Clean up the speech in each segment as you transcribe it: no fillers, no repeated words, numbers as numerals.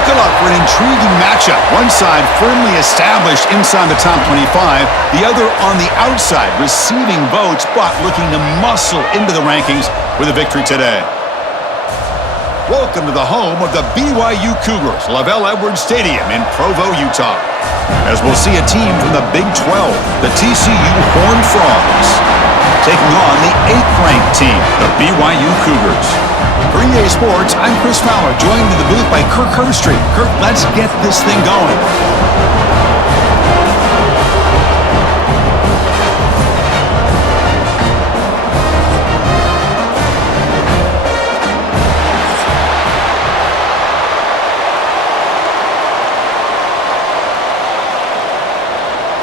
Buckle up for an intriguing matchup. One side firmly established inside the top 25, the other on the outside, receiving votes, but looking to muscle into the rankings with a victory today. Welcome to the home of the BYU Cougars, Lavelle Edwards Stadium in Provo, Utah. As we'll see a team from the Big 12, the TCU Horned Frogs, taking on the 8th-ranked team, the BYU Cougars. For EA Sports, I'm Chris Fowler, joined in the booth by Kirk Herbstreit. Kirk, let's get this thing going.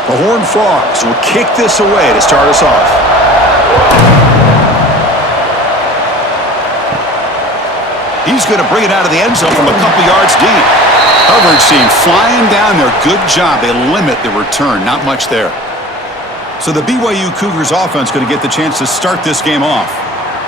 The Horned Frogs will kick this away to start us off. He's going to bring it out of the end zone from a couple yards deep. Coverage team flying down there. Good job. They limit the return. Not much there. So the BYU Cougars offense going to get the chance to start this game off.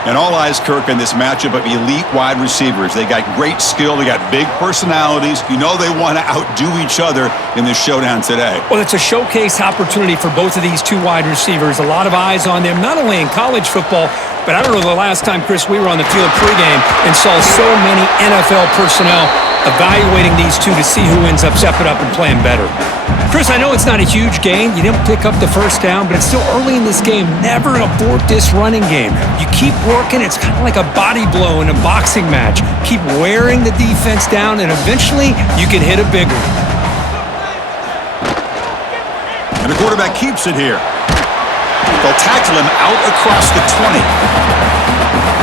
And all eyes, Kirk, in this matchup of elite wide receivers. They got great skill. They got big personalities. You know they want to outdo each other in this showdown today. Well, it's a showcase opportunity for both of these two wide receivers. A lot of eyes on them, not only in college football, but I don't know the last time, Chris, we were on the field pregame and saw so many NFL personnel evaluating these two to see who ends up stepping up and playing better. Chris, I know it's not a huge gain. You didn't pick up the first down, but it's still early in this game. Never abort this running game. You keep working. It's kind of like a body blow in a boxing match. Keep wearing the defense down, and eventually you can hit a big one. And the quarterback keeps it here. They'll tackle him out across the 20.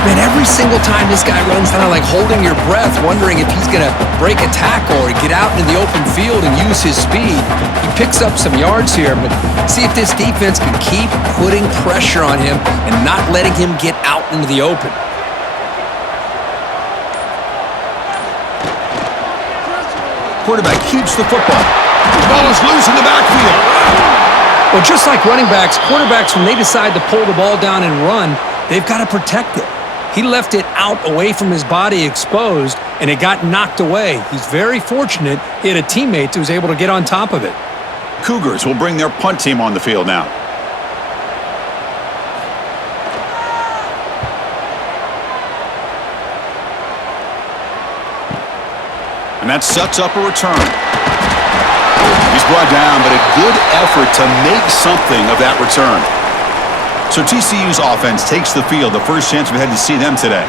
Man, every single time this guy runs down, like holding your breath, wondering if he's going to break a tackle or get out into the open field and use his speed. He picks up some yards here, but see if this defense can keep putting pressure on him and not letting him get out into the open. Quarterback keeps the football. The ball is loose in the backfield. Well, just like running backs, quarterbacks, when they decide to pull the ball down and run, they've got to protect it. He left it out away from his body exposed, and it got knocked away. He's very fortunate he had a teammate who was able to get on top of it. Cougars will bring their punt team on the field now. And that sets up a return. He's brought down, but a good effort to make something of that return. So TCU's offense takes the field, the first chance we had to see them today.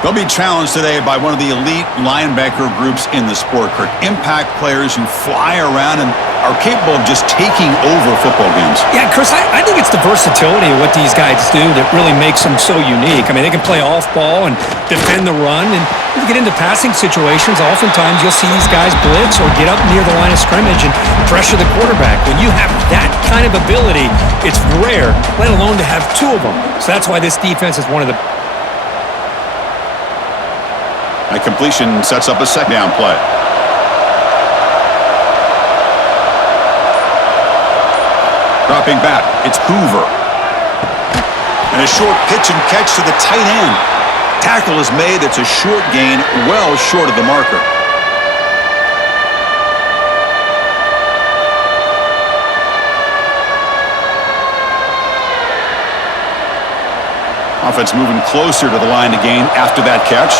They'll be challenged today by one of the elite linebacker groups in the sport, Kirk. Impact players who fly around and are capable of just taking over football games. Yeah, Chris, I think it's the versatility of what these guys do that really makes them so unique. I mean, they can play off ball and defend the run, and if you get into passing situations, oftentimes you'll see these guys blitz or get up near the line of scrimmage and pressure the quarterback. When you have that kind of ability, it's rare, let alone to have two of them. So that's why this defense is one of the... That completion sets up a second down play. Dropping back, it's Hoover. And a short pitch and catch to the tight end. Tackle is made. It's a short gain, well short of the marker. Offense moving closer to the line to gain after that catch.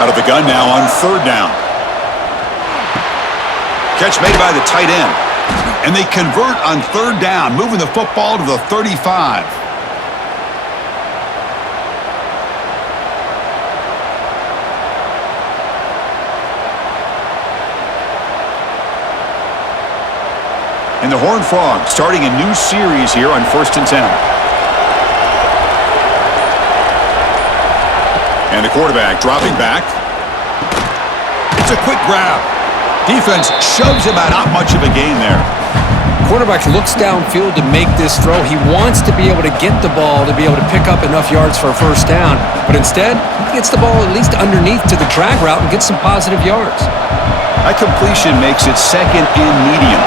Out of the gun now on third down. Catch made by the tight end. And they convert on third down, moving the football to the 35. And the Horned Frogs starting a new series here on 1st and 10. And the quarterback dropping back. It's a quick grab. Defense shoves him out. Not much of a gain there. Quarterback looks downfield to make this throw. He wants to be able to get the ball to be able to pick up enough yards for a first down. But instead, he gets the ball at least underneath to the drag route and gets some positive yards. That completion makes it second and medium.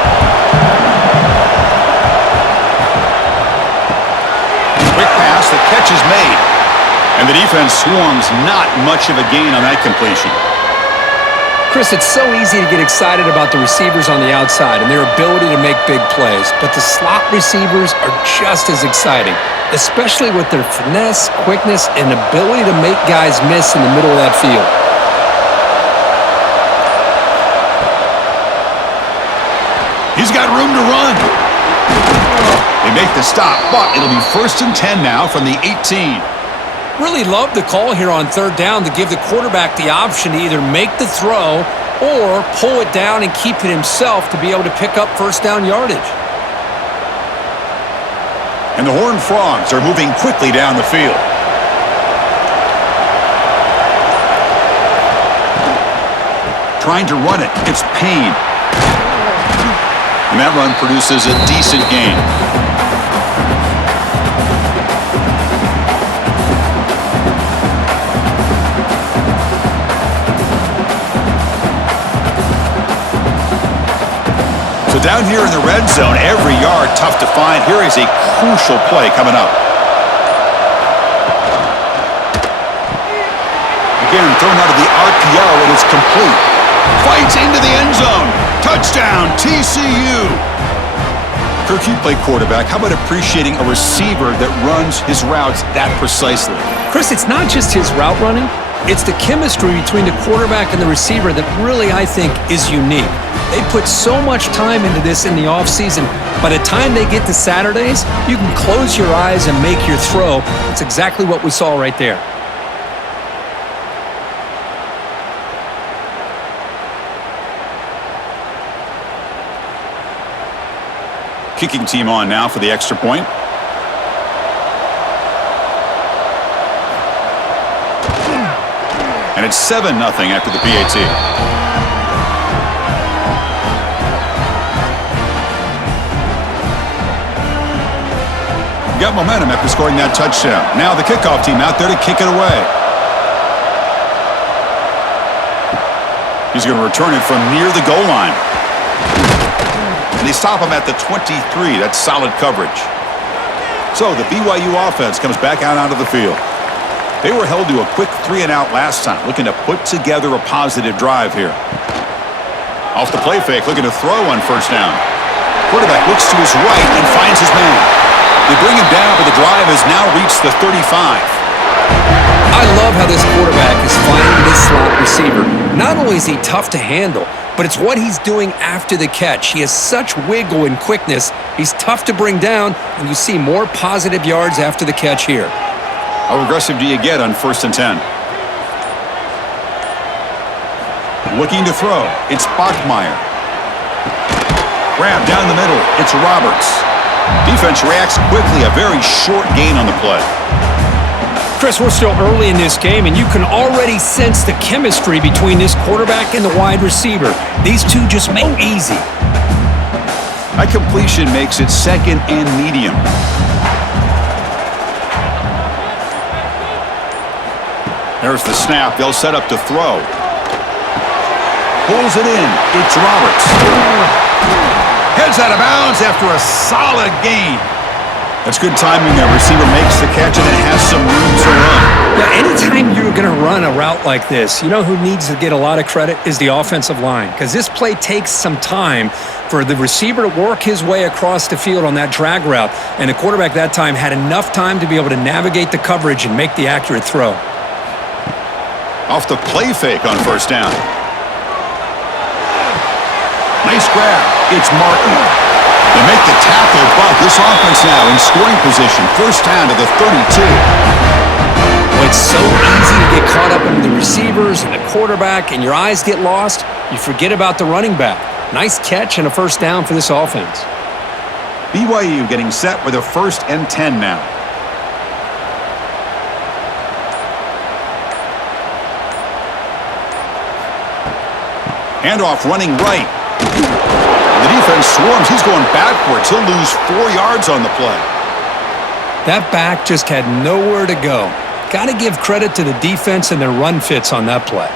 Quick pass. The catch is made. And the defense swarms, not much of a gain on that completion. Chris, it's so easy to get excited about the receivers on the outside and their ability to make big plays, but the slot receivers are just as exciting, especially with their finesse, quickness, and ability to make guys miss in the middle of that field. He's got room to run. They make the stop, but it'll be 1st and 10 now from the 18. Really love the call here on 3rd down to give the quarterback the option to either make the throw or pull it down and keep it himself to be able to pick up 1st down yardage. And the Horned Frogs are moving quickly down the field. Trying to run it. It's Payne. And that run produces a decent gain. So down here in the red zone, every yard tough to find. Here is a crucial play coming up. Again, thrown out of the RPO, and it's complete. Fights into the end zone. Touchdown, TCU. Kirk, you play quarterback. How about appreciating a receiver that runs his routes that precisely? Chris, it's not just his route running. It's the chemistry between the quarterback and the receiver that really, I think, is unique. They put so much time into this in the offseason. By the time they get to Saturdays, you can close your eyes and make your throw. That's exactly what we saw right there. Kicking team on now for the extra point. And it's 7-0 after the PAT. Got momentum after scoring that touchdown. Now the kickoff team out there to kick it away. He's going to return it from near the goal line. And they stop him at the 23. That's solid coverage. So the BYU offense comes back out onto the field. They were held to a quick 3-and-out last time, looking to put together a positive drive here. Off the play fake, looking to throw on 1st down. Quarterback looks to his right and finds his man. They bring him down, but the drive has now reached the 35. I love how this quarterback is finding this slot receiver. Not only is he tough to handle, but it's what he's doing after the catch. He has such wiggle and quickness. He's tough to bring down, and you see more positive yards after the catch here. How aggressive do you get on 1st and 10? Looking to throw. It's Bachmeier. Grab down the middle. It's Roberts. Defense reacts quickly. A very short gain on the play. Chris, we're still early in this game, and you can already sense the chemistry between this quarterback and the wide receiver. These two just make it easy. That completion makes it 2nd and medium. There's the snap. They'll set up to throw. Pulls it in. It's Roberts. Heads out of bounds after a solid gain. That's good timing. The receiver makes the catch and then has some room to run. Yeah, anytime you're going to run a route like this, you know who needs to get a lot of credit is the offensive line, because this play takes some time for the receiver to work his way across the field on that drag route, and the quarterback that time had enough time to be able to navigate the coverage and make the accurate throw. Off the play fake on 1st down. Nice grab. It's Martin. They make the tackle, but this offense now in scoring position. 1st down to the 32. Well, it's so easy to get caught up in the receivers and the quarterback, and your eyes get lost. You forget about the running back. Nice catch and a 1st down for this offense. BYU getting set with a 1st and 10 now. Handoff running right. The defense swarms. He's going backwards. He'll lose 4 yards on the play. That back just had nowhere to go. Got to give credit to the defense and their run fits on that play.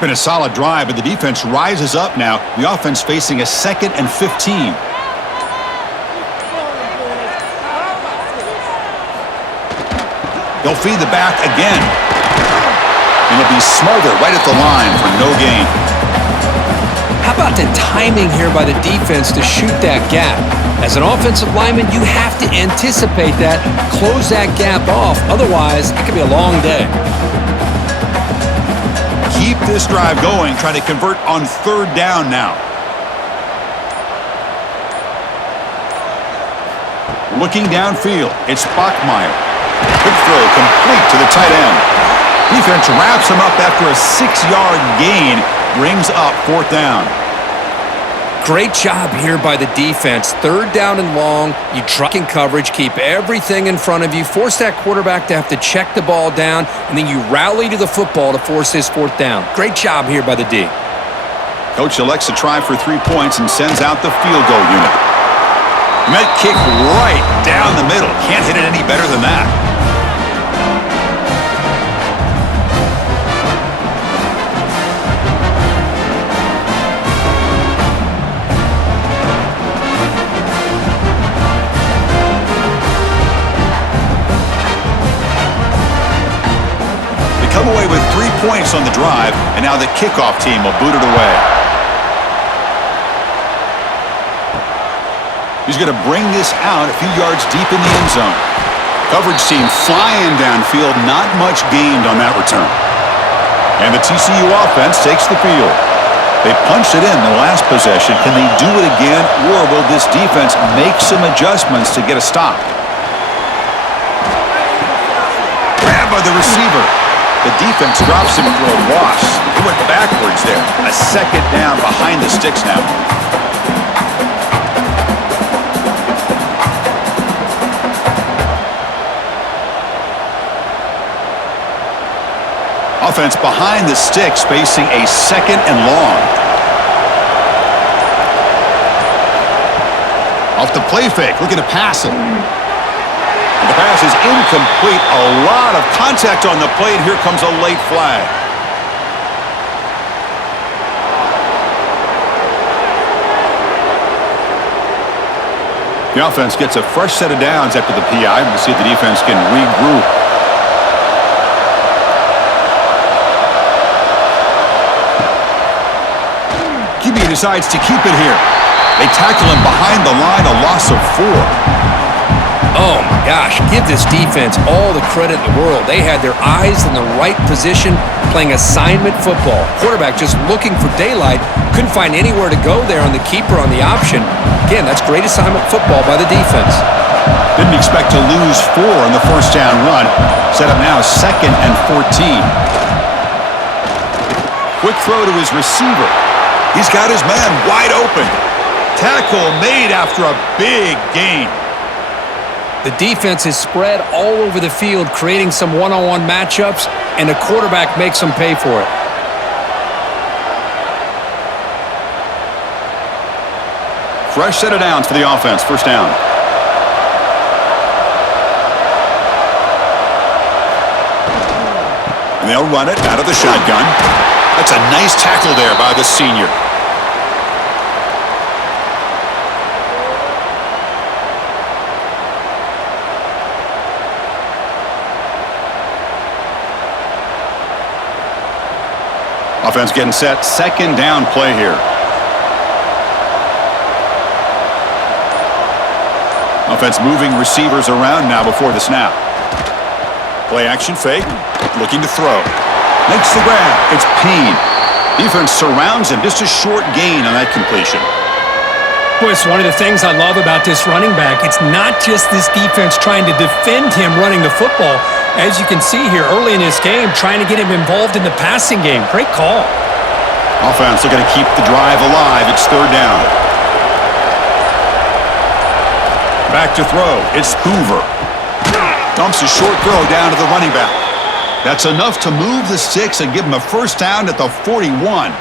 Been a solid drive, but the defense rises up now. The offense facing a 2nd and 15. They'll feed the back again. And it'll be Smolder right at the line for no gain. How about the timing here by the defense to shoot that gap? As an offensive lineman, you have to anticipate that, close that gap off. Otherwise, it could be a long day. Keep this drive going, trying to convert on third down now. Looking downfield, it's Bachmeier. Quick throw complete to the tight end. Defense wraps him up after a 6-yard gain, brings up fourth down. Great job here by the defense. Third down and long. You truck in coverage, keep everything in front of you, force that quarterback to have to check the ball down, and then you rally to the football to force this fourth down. Great job here by the D. Coach elects to try for 3 points and sends out the field goal unit. Met kick right down the middle. Can't hit it any better than that. They come away with 3 points on the drive, and now the kickoff team will boot it away. He's going to bring this out a few yards deep in the end zone. Coverage team flying downfield, not much gained on that return. And the TCU offense takes the field. They punched it in the last possession. Can they do it again, or will this defense make some adjustments to get a stop? Grab by the receiver. The defense drops him for a loss. He went backwards there. A second down behind the sticks now. Offense behind the sticks, facing a second and long. Off the play fake, looking to pass it. And the pass is incomplete. A lot of contact on the play, and here comes a late flag. The offense gets a fresh set of downs after the PI. We'll see if the defense can regroup. QB decides to keep it here. They tackle him behind the line, a loss of 4. Oh, my gosh. Give this defense all the credit in the world. They had their eyes in the right position, playing assignment football. Quarterback just looking for daylight. Couldn't find anywhere to go there on the keeper on the option. Again, that's great assignment football by the defense. Didn't expect to lose 4 on the first down run. Set up now 2nd and 14. Quick throw to his receiver. He's got his man wide open. Tackle made after a big gain. The defense is spread all over the field, creating some one-on-one matchups, and the quarterback makes them pay for it. Fresh set of downs for the offense. First down. And they'll run it out of the shotgun. That's a nice tackle there by the senior. Offense getting set. Second down play here. Offense moving receivers around now before the snap. Play action fake. Looking to throw. Makes the grab. It's Payne. Defense surrounds him. Just a short gain on that completion. Boy, it's one of the things I love about this running back. It's not just this defense trying to defend him running the football. As you can see here early in this game, trying to get him involved in the passing game. Great call. Offense looking to keep the drive alive. It's third down. Back to throw. It's Hoover. Dumps a short throw down to the running back. That's enough to move the sticks and give him a first down at the 41.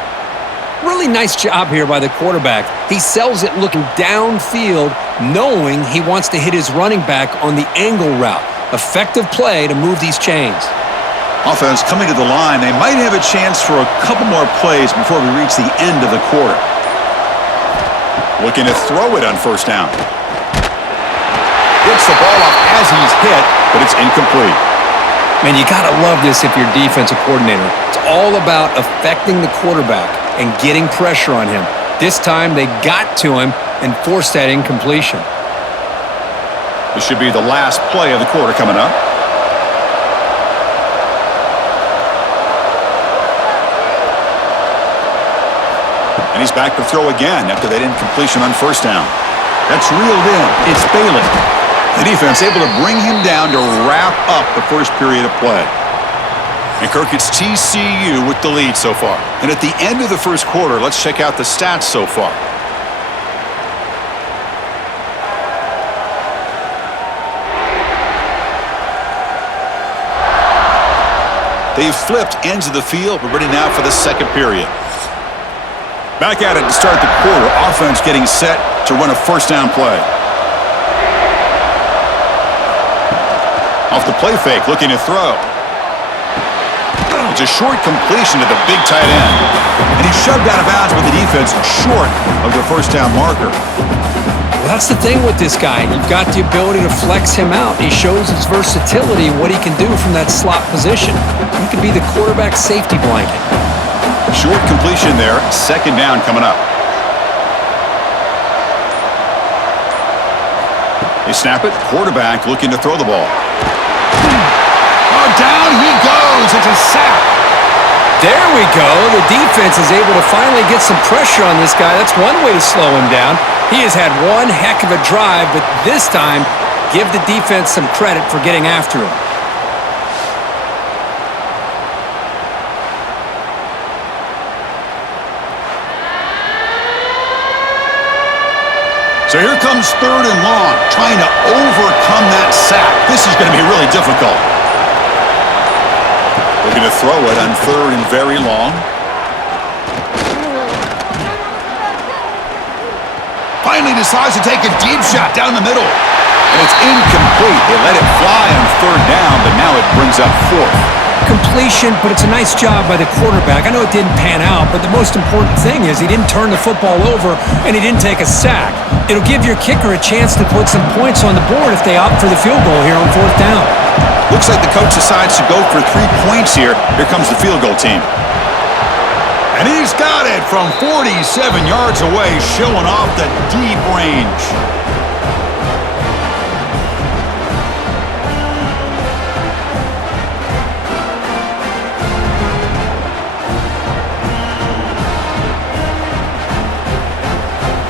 Really nice job here by the quarterback. He sells it looking downfield, knowing he wants to hit his running back on the angle route. Effective play to move these chains. Offense coming to the line. They might have a chance for a couple more plays before we reach the end of the quarter. Looking to throw it on first down. Gets the ball off as he's hit, but it's incomplete. Man, you got to love this if you're defensive coordinator. It's all about affecting the quarterback and getting pressure on him. This time, they got to him and forced that incompletion. This should be the last play of the quarter coming up. And he's back to throw again after that incompletion on first down. That's reeled in. It's Bailey. The defense able to bring him down to wrap up the first period of play. And Kirk, it's TCU with the lead so far. And at the end of the first quarter, let's check out the stats so far. They've flipped ends of the field. We're ready now for the second period. Back at it to start the quarter. Offense getting set to run a first down play. Off the play fake, looking to throw. It's a short completion to the big tight end. And he's shoved out of bounds with the defense short of the first down marker. Well, that's the thing with this guy. You've got the ability to flex him out. He shows his versatility, what he can do from that slot position. He could be the quarterback safety blanket. Short completion there. Second down coming up. They snap it. Quarterback looking to throw the ball. Oh, down he goes. It's a sack. There we go. The defense is able to finally get some pressure on this guy. That's one way to slow him down. He has had one heck of a drive, but this time, give the defense some credit for getting after him. So here comes third and long, trying to overcome that sack. This is going to be really difficult. Looking to throw it on third and very long. Finally decides to take a deep shot down the middle. And it's incomplete. They let it fly on third down, but now it brings up fourth. Completion, but it's a nice job by the quarterback. I know it didn't pan out, but the most important thing is he didn't turn the football over and he didn't take a sack. It'll give your kicker a chance to put some points on the board if they opt for the field goal here on fourth down. Looks like the coach decides to go for 3 points here. Here comes the field goal team. And he's got it from 47 yards away, showing off the deep range.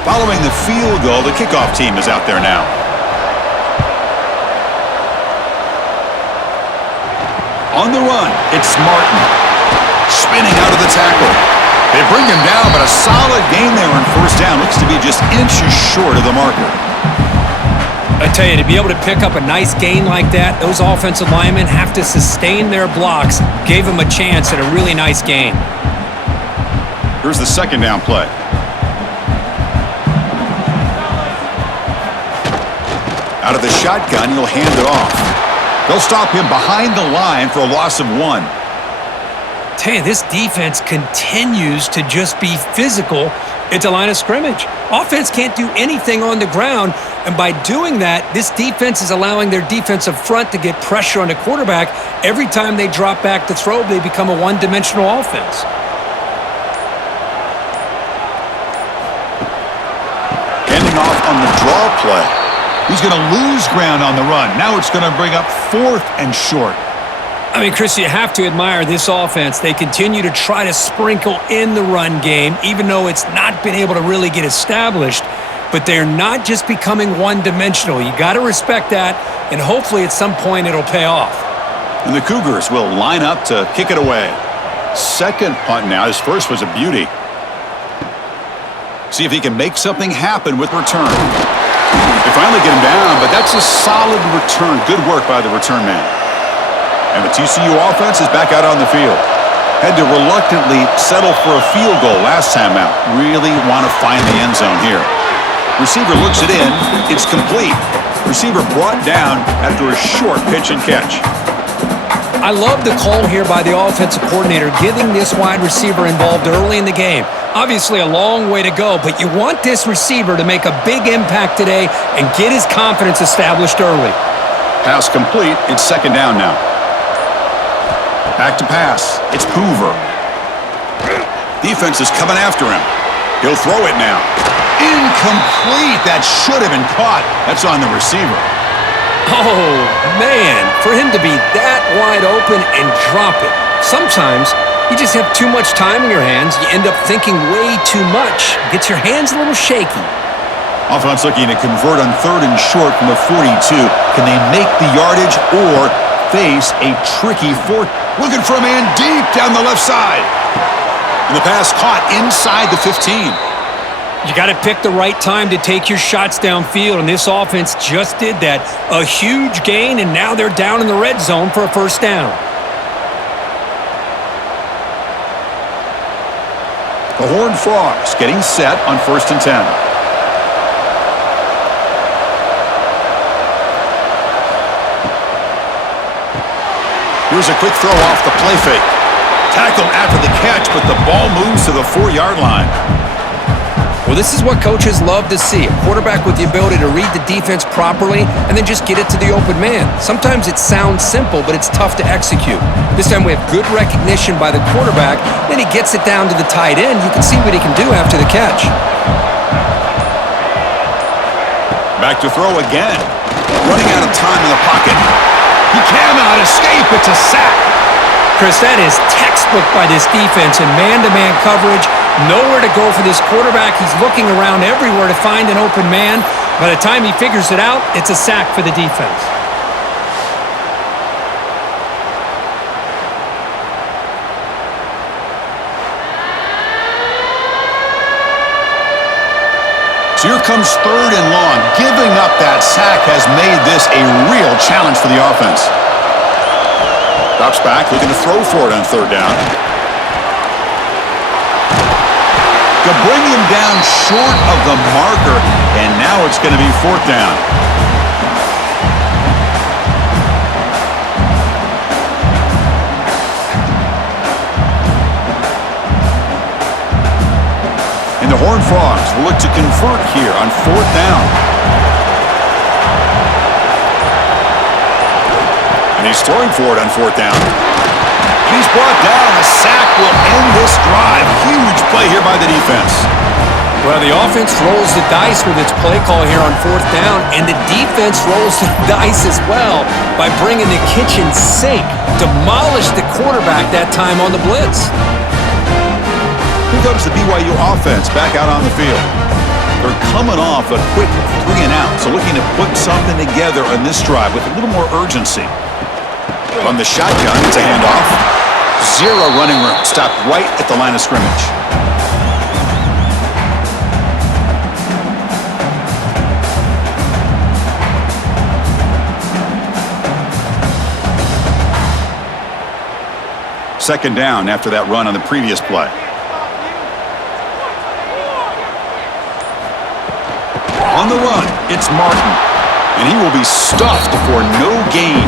Following the field goal, the kickoff team is out there now. On the run, it's Martin. Spinning out of the tackle. They bring him down, but a solid gain there on first down. Looks to be just inches short of the marker. I tell you, to be able to pick up a nice gain like that, those offensive linemen have to sustain their blocks. Gave him a chance at a really nice gain. Here's the second down play. Out of the shotgun, he'll hand it off. They'll stop him behind the line for a loss of 1. Tell you, this defense continues to just be physical at the line of scrimmage. Offense can't do anything on the ground, and by doing that, this defense is allowing their defensive front to get pressure on the quarterback. Every time they drop back to throw, they become a one-dimensional offense. Handing off on the draw play. He's going to lose ground on the run. Now it's going to bring up 4th and short. I mean, Chris, you have to admire this offense. They continue to try to sprinkle in the run game, even though it's not been able to really get established. But they're not just becoming one-dimensional. You got to respect that, and hopefully at some point it'll pay off. And the Cougars will line up to kick it away. Second punt now. His first was a beauty. See if he can make something happen with return. They finally get him down, but that's a solid return. Good work by the return man. And the TCU offense is back out on the field. Had to reluctantly settle for a field goal last time out. Really want to find the end zone here. Receiver looks it in. It's complete. Receiver brought down after a short pitch and catch. I love the call here by the offensive coordinator, getting this wide receiver involved early in the game. Obviously a long way to go, but you want this receiver to make a big impact today and get his confidence established early. Pass complete. It's second down now. Back to pass. It's Hoover. Defense is coming after him. He'll throw it now. Incomplete. That should have been caught. That's on the receiver. Oh, man, for him to be that wide open and drop it. Sometimes you just have too much time in your hands. You end up thinking way too much. Gets your hands a little shaky. Offense looking to convert on 3rd and short from the 42. Can they make the yardage or face a tricky 4th? Looking for a man deep down the left side. And the pass caught inside the 15. You got to pick the right time to take your shots downfield, and this offense just did that. A huge gain, and now they're down in the red zone for a first down. The Horned Frogs getting set on 1st and 10. Here's a quick throw off the play fake. Tackled after the catch, but the ball moves to the 4-yard line. Well, this is what coaches love to see. A quarterback with the ability to read the defense properly and then just get it to the open man. Sometimes it sounds simple, but it's tough to execute. This time we have good recognition by the quarterback, then he gets it down to the tight end. You can see what he can do after the catch. Back to throw again. Running out of time in the pocket. He cannot escape. It's a sack. Chris, that is textbook by this defense in man-to-man coverage. Nowhere to go for this quarterback. He's looking around everywhere to find an open man. By the time he figures it out, it's a sack for the defense. So here comes 3rd and long. Giving up that sack has made this a real challenge for the offense. Drops back, looking to throw for it on 3rd down. To bring him down short of the marker, and now it's going to be 4th down. And the Horned Frogs will look to convert here on 4th down. And he's throwing for it on 4th down. And he's brought down. A sack will end this drive. Huge play here by the defense. Well, the offense rolls the dice with its play call here on 4th down, and the defense rolls the dice as well by bringing the kitchen sink. Demolished the quarterback that time on the blitz. Here comes the BYU offense back out on the field. They're coming off a quick 3 and out, so looking to put something together on this drive with a little more urgency. From the shotgun, it's a handoff. 0 running room. Stopped right at the line of scrimmage. Second down after that run on the previous play. On the run, it's Martin. And he will be stuffed for no gain.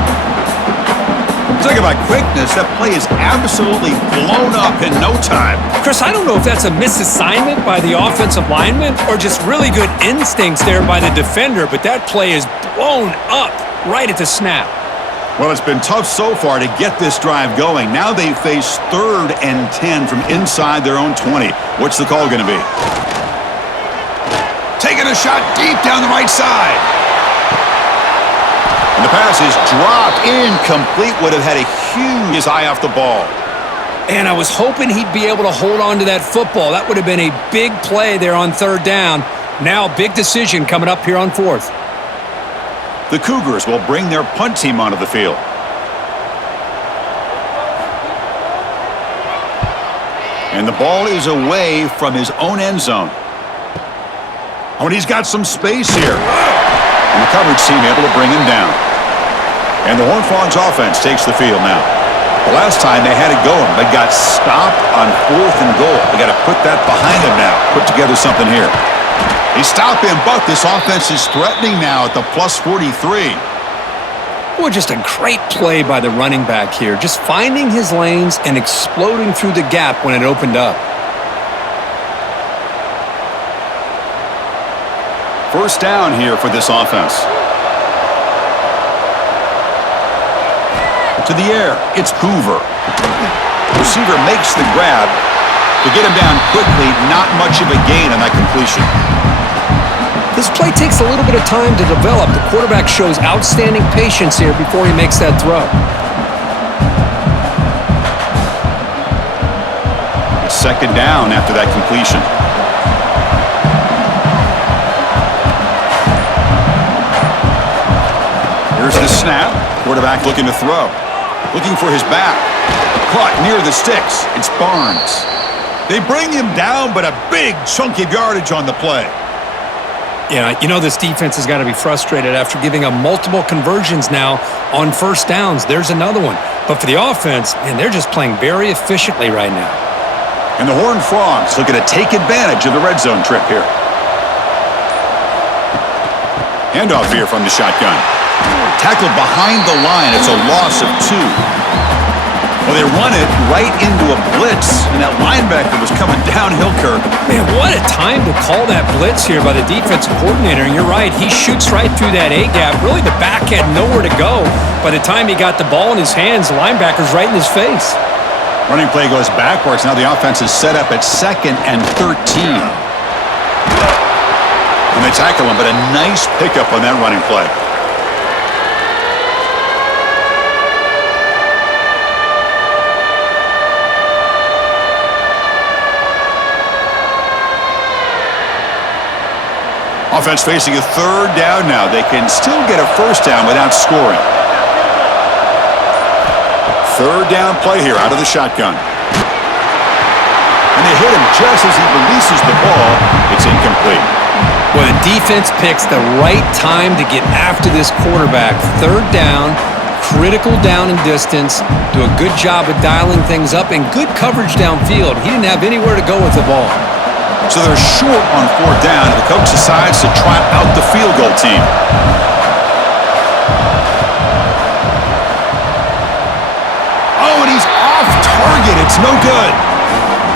Talk about quickness. That play is absolutely blown up in no time. Chris, I don't know if that's a misassignment by the offensive lineman or just really good instincts there by the defender, but that play is blown up right at the snap. Well, it's been tough so far to get this drive going. Now they face 3rd and 10 from inside their own 20. What's the call going to be? Taking a shot deep down the right side. And the pass is dropped. Incomplete. Would have had a huge eye off the ball. And I was hoping he'd be able to hold on to that football. That would have been a big play there on 3rd down. Now, big decision coming up here on 4th. The Cougars will bring their punt team onto the field. And the ball is away from his own end zone. Oh, and he's got some space here. And the coverage team able to bring him down. And the Horned Frogs offense takes the field now. The last time they had it going, they got stopped on 4th and goal. They got to put that behind them now. Put together something here. They stop him, but this offense is threatening now at the plus 43. Well, just a great play by the running back here. Just finding his lanes and exploding through the gap when it opened up. First down here for this offense. To the air, it's Hoover. Receiver makes the grab. To get him down quickly, not much of a gain on that completion. This play takes a little bit of time to develop. The quarterback shows outstanding patience here before he makes that throw. It's second down after that completion. Here's the snap. Quarterback looking to throw. Looking for his back. Caught near the sticks. It's Barnes. They bring him down, but a big chunk of yardage on the play. Yeah, you know this defense has got to be frustrated after giving up multiple conversions now on first downs. There's another one. But for the offense, man, they're just playing very efficiently right now. And the Horned Frogs looking to take advantage of the red zone trip here. Handoff here from the shotgun. Tackled behind the line. It's a loss of 2. Well, they run it right into a blitz, and that linebacker was coming downhill, Kirk. Man, what a time to call that blitz here by the defensive coordinator. And you're right, he shoots right through that A-gap. Really, the back had nowhere to go. By the time he got the ball in his hands, the linebacker's right in his face. Running play goes backwards. Now the offense is set up at 2nd and 13. And they tackle him, but a nice pickup on that running play. Offense facing a third down now. They can still get a first down without scoring. Third down play here out of the shotgun. And they hit him just as he releases the ball. It's incomplete. Well, the defense picks the right time to get after this quarterback. Third down, critical down and distance. Do a good job of dialing things up and good coverage downfield. He didn't have anywhere to go with the ball. So they're short on 4th down, and the coach decides to trot out the field goal team. Oh, and he's off target. It's no good.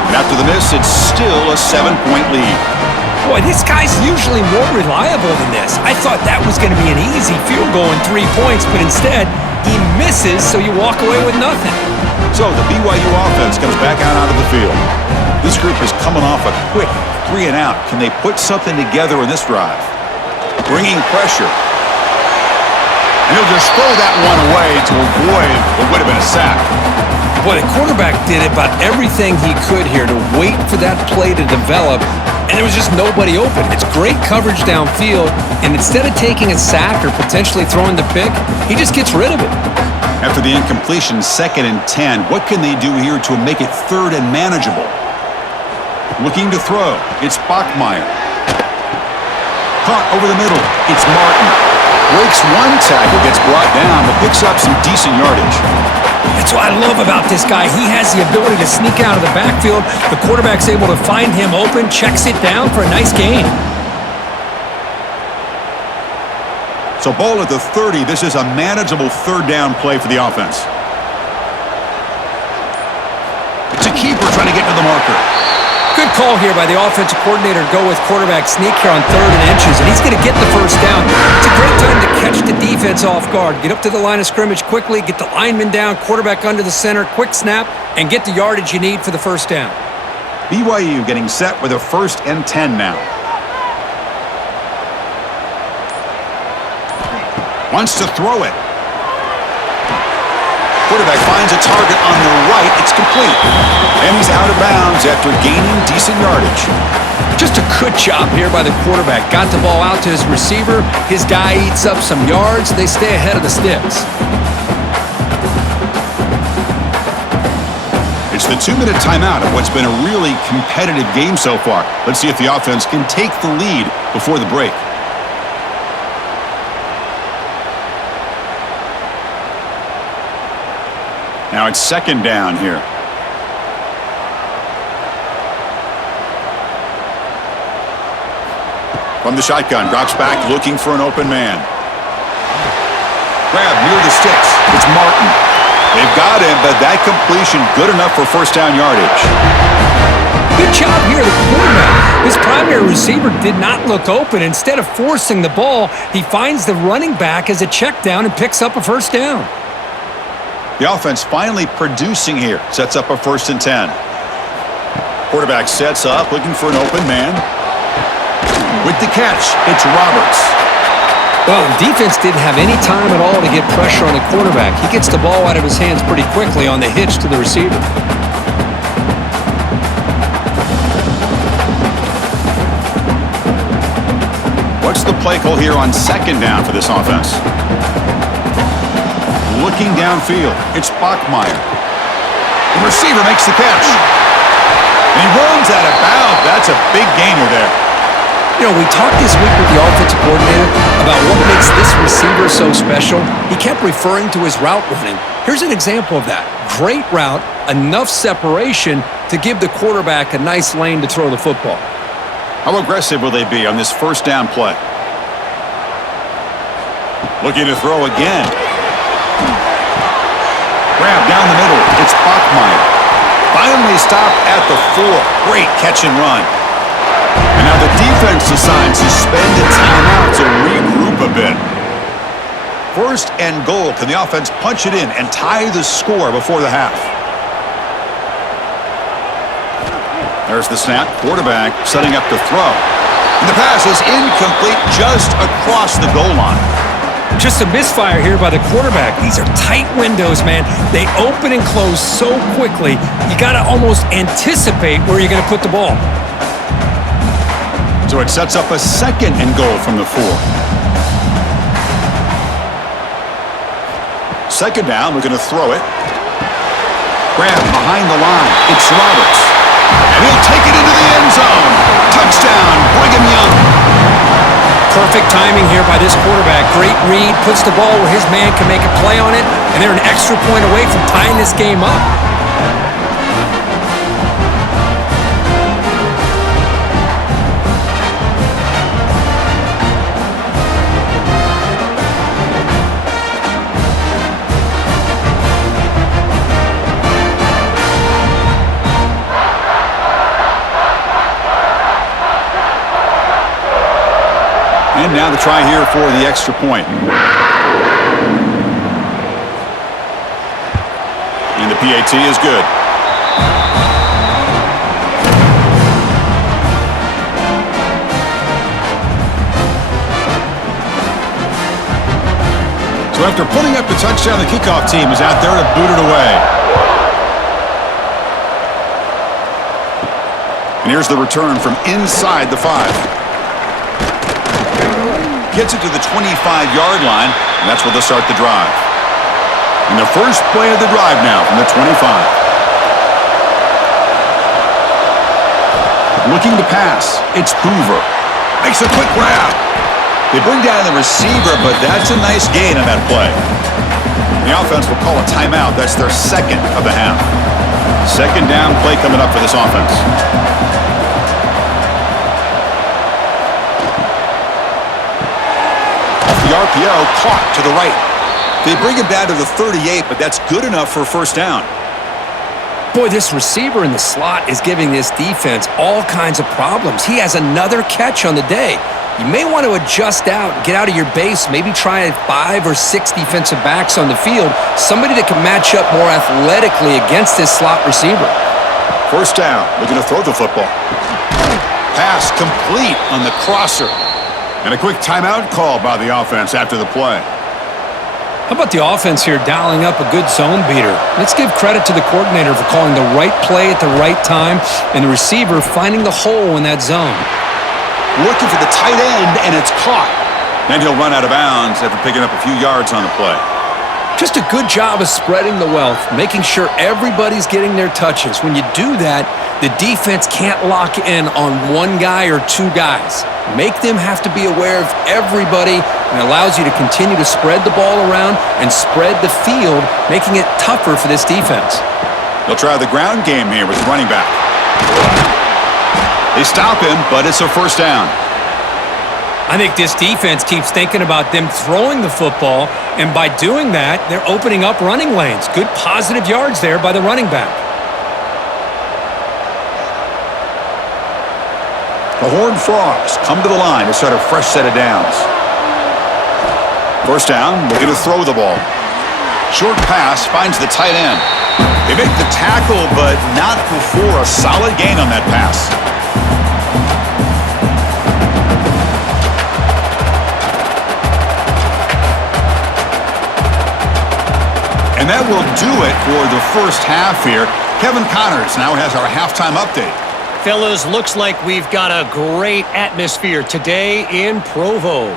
And after the miss, it's still a 7-point lead. Boy, this guy's usually more reliable than this. I thought that was going to be an easy field goal and 3 points, but instead, he misses, so you walk away with nothing. So the BYU offense comes back out onto the field. This group is coming off a quick 3 and out. Can they put something together in this drive? Bringing pressure. And he'll just throw that one away to avoid what would have been a sack. Boy, the quarterback did about everything he could here to wait for that play to develop, and there was just nobody open. It's great coverage downfield, and instead of taking a sack or potentially throwing the pick, he just gets rid of it. After the incompletion, 2nd and 10, what can they do here to make it 3rd and manageable? Looking to throw. It's Bachmeier. Caught over the middle. It's Martin. Breaks one tackle, gets brought down, but picks up some decent yardage. That's what I love about this guy. He has the ability to sneak out of the backfield. The quarterback's able to find him open, checks it down for a nice gain. So ball at the 30. This is a manageable 3rd down play for the offense. It's a keeper trying to get to the marker. Good call here by the offensive coordinator to go with quarterback sneak here on 3rd and inches, and he's going to get the first down. It's a great time to catch the defense off guard. Get up to the line of scrimmage quickly, get the lineman down, quarterback under the center, quick snap, and get the yardage you need for the first down. BYU getting set with a 1st and 10 now. Wants to throw it. Quarterback finds a target on the right. It's complete. And he's out of bounds after gaining decent yardage. Just a good job here by the quarterback. Got the ball out to his receiver. His guy eats up some yards. They stay ahead of the sticks. It's the 2-minute timeout of what's been a really competitive game so far. Let's see if the offense can take the lead before the break. Now it's 2nd down here. From the shotgun, drops back looking for an open man. Grab near the sticks. It's Martin. They've got him, but that completion good enough for first down yardage. Good job here, the quarterback. His primary receiver did not look open. Instead of forcing the ball, he finds the running back as a check down and picks up a first down. The offense finally producing here. Sets up a 1st and 10. Quarterback sets up, looking for an open man. With the catch, it's Roberts. Well, the defense didn't have any time at all to get pressure on the quarterback. He gets the ball out of his hands pretty quickly on the hitch to the receiver. What's the play call here on 2nd down for this offense? Looking downfield, it's Bachmeier. The receiver makes the catch. And he runs out of bounds. That's a big gainer there. You know, we talked this week with the offensive coordinator about what makes this receiver so special. He kept referring to his route running. Here's an example of that. Great route, enough separation to give the quarterback a nice lane to throw the football. How aggressive will they be on this 1st down play? Looking to throw again. Grab down the middle. It's Bachmeier. Finally stopped at the 4. Great catch and run. And now the defense decides to spend a timeout to regroup a bit. 1st and goal. Can the offense punch it in and tie the score before the half? There's the snap. Quarterback setting up to throw. And the pass is incomplete just across the goal line. Just a misfire here by the quarterback. These are tight windows, man. They open and close so quickly, you got to almost anticipate where you're going to put the ball. So it sets up a 2nd and goal from the 4. 2nd down, we're going to throw it. Grab behind the line. It's Roberts. And he'll take it into the end zone. Touchdown, Brigham Young. Perfect timing here by this quarterback. Great read, puts the ball where his man can make a play on it, and they're an extra point away from tying this game up. And now the try here for the extra point. And the PAT is good. So after putting up the touchdown, the kickoff team is out there to boot it away. And here's the return from inside the 5. Gets it to the 25-yard line, and that's where they'll start the drive. And the first play of the drive now from the 25. Looking to pass. It's Hoover. Makes a quick grab. They bring down the receiver, but that's a nice gain on that play. The offense will call a timeout. That's their 2nd of the half. 2nd down play coming up for this offense. The RPO caught to the right. They bring him down to the 38, but that's good enough for a 1st down. Boy, this receiver in the slot is giving this defense all kinds of problems. He has another catch on the day. You may want to adjust out, get out of your base, maybe try 5 or 6 defensive backs on the field, somebody that can match up more athletically against this slot receiver. 1st down, looking to throw the football. Pass complete on the crosser. And a quick timeout call by the offense after the play. How about the offense here dialing up a good zone beater? Let's give credit to the coordinator for calling the right play at the right time and the receiver finding the hole in that zone. Looking for the tight end, and it's caught. Then he'll run out of bounds after picking up a few yards on the play. Just a good job of spreading the wealth, making sure everybody's getting their touches. When you do that, the defense can't lock in on one guy or 2 guys. Make them have to be aware of everybody, and allows you to continue to spread the ball around and spread the field, making it tougher for this defense. They'll try the ground game here with the running back. They stop him, but it's a 1st down. I think this defense keeps thinking about them throwing the football, and by doing that, they're opening up running lanes. Good positive yards there by the running back. The Horned Frogs come to the line to start a fresh set of downs. 1st down, looking to throw the ball. Short pass finds the tight end. They make the tackle, but not before a solid gain on that pass. And that will do it for the first half here. Kevin Connors now has our halftime update. Fellas, looks like we've got a great atmosphere today in Provo.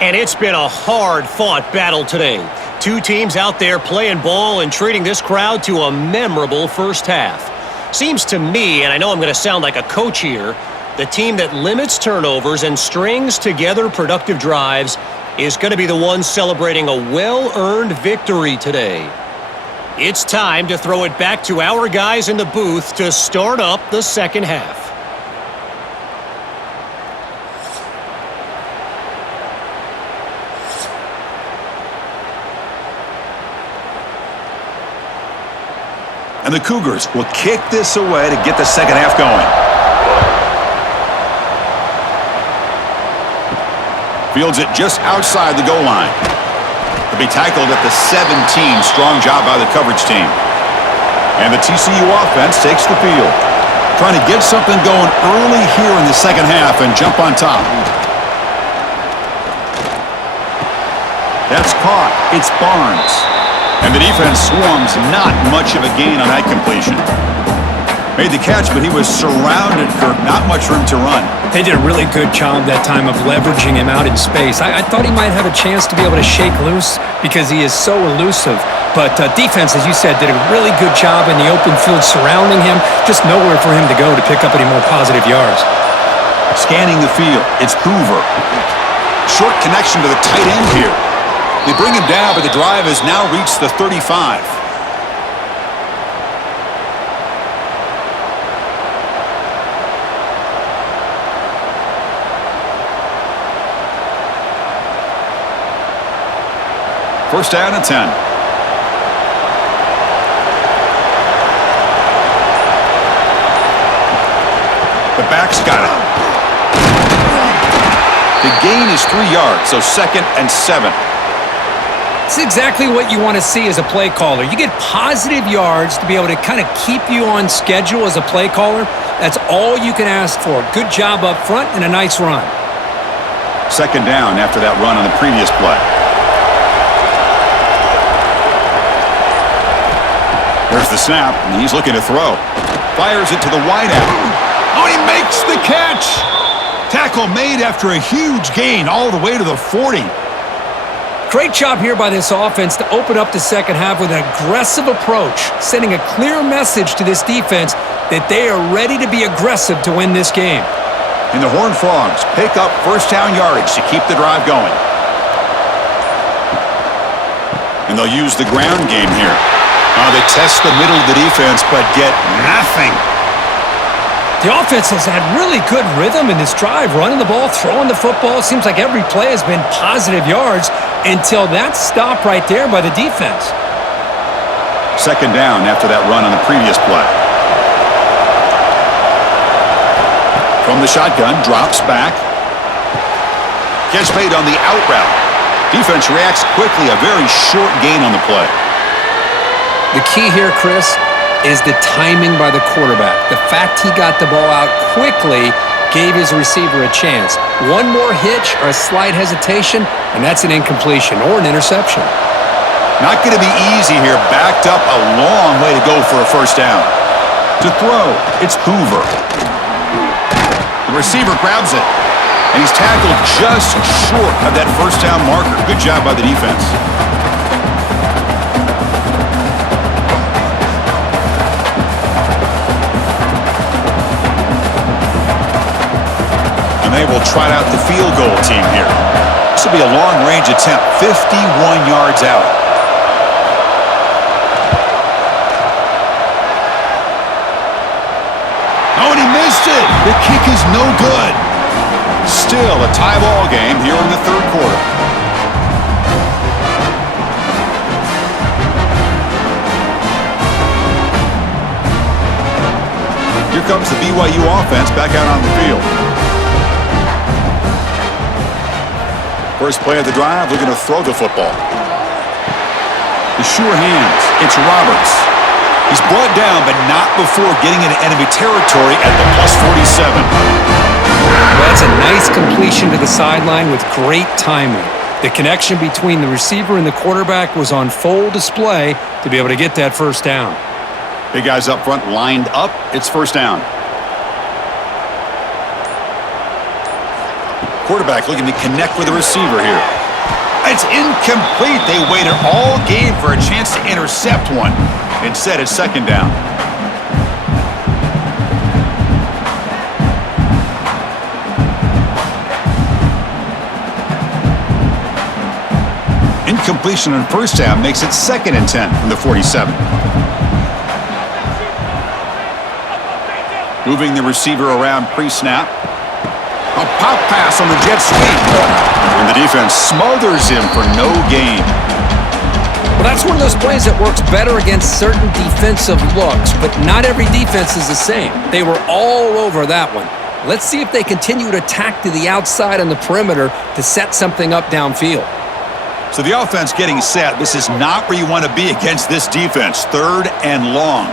And it's been a hard-fought battle today. Two teams out there playing ball and treating this crowd to a memorable first half. Seems to me, and I know I'm going to sound like a coach here, the team that limits turnovers and strings together productive drives is going to be the one celebrating a well-earned victory today. It's time to throw it back to our guys in the booth to start up the second half. And the Cougars will kick this away to get the second half going. Fields it just outside the goal line. He'll be tackled at the 17. Strong job by the coverage team. And the TCU offense takes the field. Trying to get something going early here in the second half and jump on top. That's caught. It's Barnes. And the defense swarms. Not much of a gain on that completion. Made the catch, but he was surrounded, Kirk. Not much room to run. They did a really good job that time of leveraging him out in space. I thought he might have a chance to be able to shake loose because he is so elusive. But defense, as you said, did a really good job in the open field surrounding him. Just nowhere for him to go to pick up any more positive yards. Scanning the field, it's Hoover. Short connection to the tight end here. They bring him down, but the drive has now reached the 35. First down and 10. The back's got it. The gain is 3 yards, so second and 7. It's exactly what you want to see as a play caller. You get positive yards to be able to kind of keep you on schedule as a play caller. That's all you can ask for. Good job up front and a nice run. Second down after that run on the previous play. There's the snap, and he's looking to throw. Fires it to the wideout. Oh, he makes the catch! Tackle made after a huge gain all the way to the 40. Great job here by this offense to open up the second half with an aggressive approach, sending a clear message to this defense that they are ready to be aggressive to win this game. And the Horned Frogs pick up first down yardage to keep the drive going. And they'll use the ground game here. They test the middle of the defense, but get nothing. The offense has had really good rhythm in this drive, running the ball, throwing the football. Seems like every play has been positive yards until that stop right there by the defense. Second down after that run on the previous play. From the shotgun, drops back. Catch made on the out route. Defense reacts quickly, a very short gain on the play. The key here, Chris, is the timing by the quarterback. The fact he got the ball out quickly gave his receiver a chance. One more hitch or a slight hesitation, and that's an incompletion or an interception. Not going to be easy here. Backed up a long way to go for a first down. To throw, it's Hoover. The receiver grabs it, and he's tackled just short of that first down marker. Good job by the defense. And they will try out the field goal team here. This will be a long-range attempt, 51 yards out. Oh, and he missed it. The kick is no good. Still a tie ball game here in the third quarter. Here comes the BYU offense back out on the field. First play of the drive, looking to throw the football. The sure hands. It's Roberts. He's brought down, but not before getting into enemy territory at the +47. Well, that's a nice completion to the sideline with great timing. The connection between the receiver and the quarterback was on full display to be able to get that first down. Big guys up front lined up. It's first down. Quarterback looking to connect with the receiver here. It's incomplete. They waited all game for a chance to intercept one. Instead, it's second down. Incompletion on first down makes it 2nd and 10 from the 47. Moving the receiver around pre-snap. A pop pass on the jet sweep. And the defense smothers him for no gain. Well, that's one of those plays that works better against certain defensive looks, but not every defense is the same. They were all over that one. Let's see if they continue to attack to the outside on the perimeter to set something up downfield. So the offense getting set. This is not where you want to be against this defense. 3rd and long.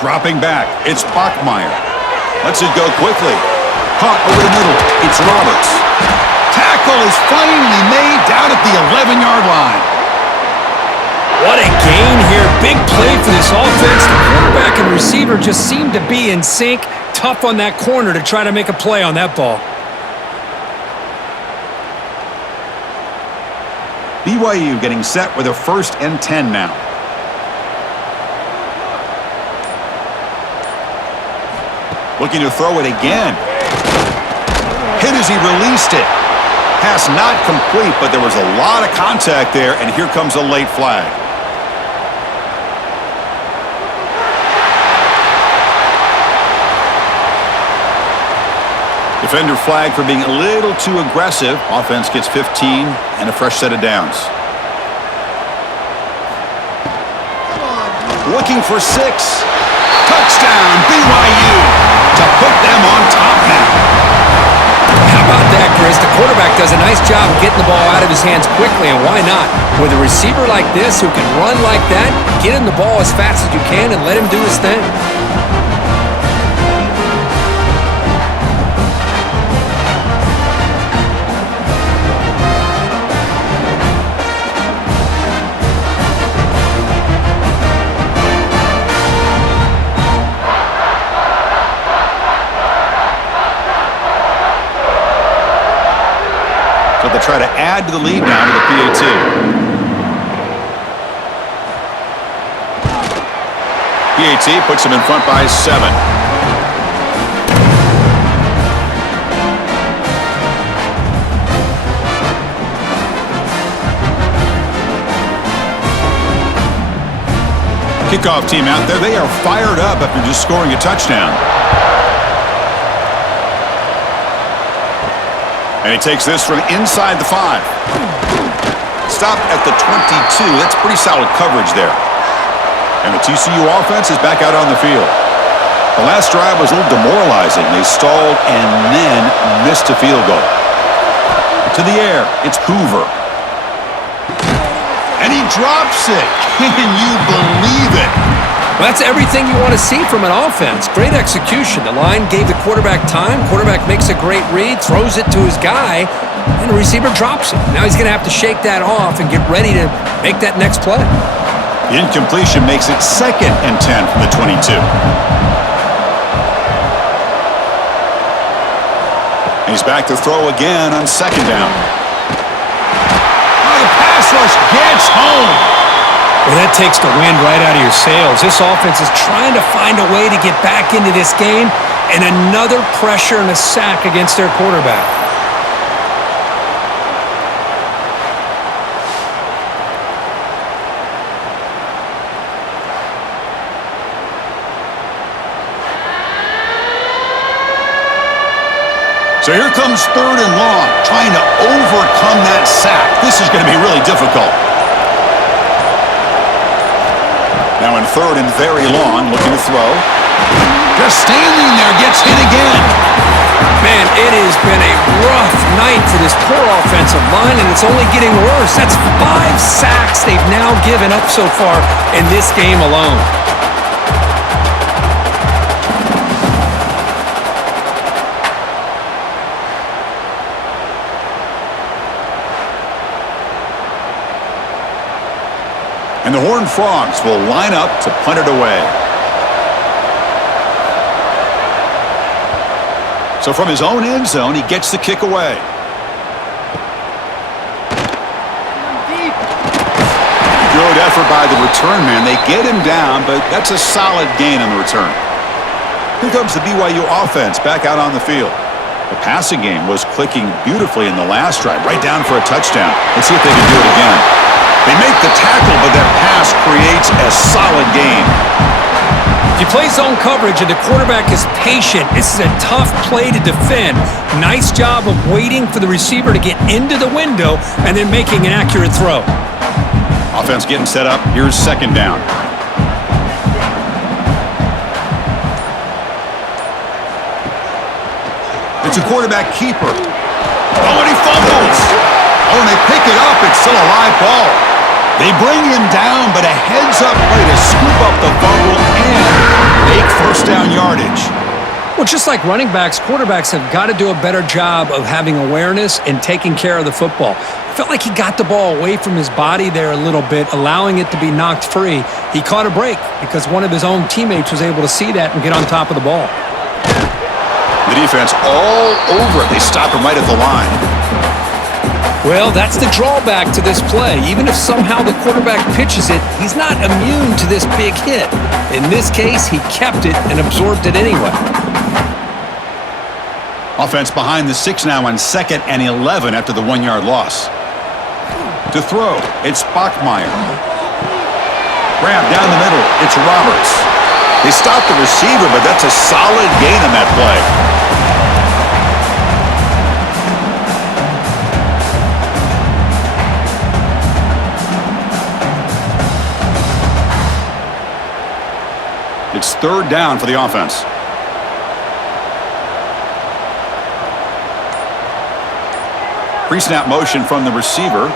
Dropping back. It's Bachmeier. Lets it go quickly. Caught over the middle. It's Roberts. Tackle is finally made down at the 11-yard line. What a gain here. Big play for this offense. The quarterback and receiver just seem to be in sync. Tough on that corner to try to make a play on that ball. BYU getting set with a 1st and 10 now. Looking to throw it again. Hit as he released it. Pass not complete, but there was a lot of contact there, and here comes a late flag. Defender flag for being a little too aggressive. Offense gets 15 and a fresh set of downs. Looking for 6. Touchdown, BYU, to put them on top now. How about that, Chris? The quarterback does a nice job of getting the ball out of his hands quickly, and why not? With a receiver like this who can run like that, get him the ball as fast as you can and let him do his thing. So they try to add to the lead now to the PAT. PAT puts them in front by 7. Kickoff team out there. They are fired up after just scoring a touchdown. And he takes this from inside the 5. Stopped at the 22. That's pretty solid coverage there. And the TCU offense is back out on the field. The last drive was a little demoralizing. They stalled and then missed a field goal. To the air, it's Hoover. And he drops it. Can you believe it? Well, that's everything you want to see from an offense. Great execution. The line gave the quarterback time. Quarterback makes a great read, throws it to his guy, and the receiver drops it. Now he's going to have to shake that off and get ready to make that next play. The incompletion makes it 2nd and 10 from the 22. And he's back to throw again on 2nd down. Oh, the pass rush gets home. Well, that takes the wind right out of your sails. This offense is trying to find a way to get back into this game, and another pressure and a sack against their quarterback. So here comes 3rd and long, trying to overcome that sack. This is going to be really difficult. Now in 3rd and very long, looking to throw. Just standing there, gets hit again. Man, it has been a rough night for this poor offensive line, and it's only getting worse. That's 5 sacks they've now given up so far in this game alone. And the Horned Frogs will line up to punt it away. So from his own end zone, he gets the kick away. Good effort by the return man. They get him down, but that's a solid gain on the return. Here comes the BYU offense back out on the field. The passing game was clicking beautifully in the last drive, right down for a touchdown. Let's see if they can do it again. They make the tackle, but that pass creates a solid gain. If you play zone coverage and the quarterback is patient, this is a tough play to defend. Nice job of waiting for the receiver to get into the window and then making an accurate throw. Offense getting set up. Here's second down. It's a quarterback keeper. Oh, and he fumbles. Oh, and they pick it up. It's still a live ball. They bring him down, but a heads-up play to scoop up the fumble and make first down yardage. Well, just like running backs, quarterbacks have got to do a better job of having awareness and taking care of the football. I felt like he got the ball away from his body there a little bit, allowing it to be knocked free. He caught a break because one of his own teammates was able to see that and get on top of the ball. The defense all over it. They stop him right at the line. Well, that's the drawback to this play. Even if somehow the quarterback pitches it, he's not immune to this big hit. In this case, he kept it and absorbed it anyway. Offense behind the 6 now on 2nd and 11 after the 1-yard loss. To throw, it's Bachmeier. Grab down the middle, it's Roberts. They stop the receiver, but that's a solid gain on that play. It's third down for the offense. Pre-snap motion from the receiver.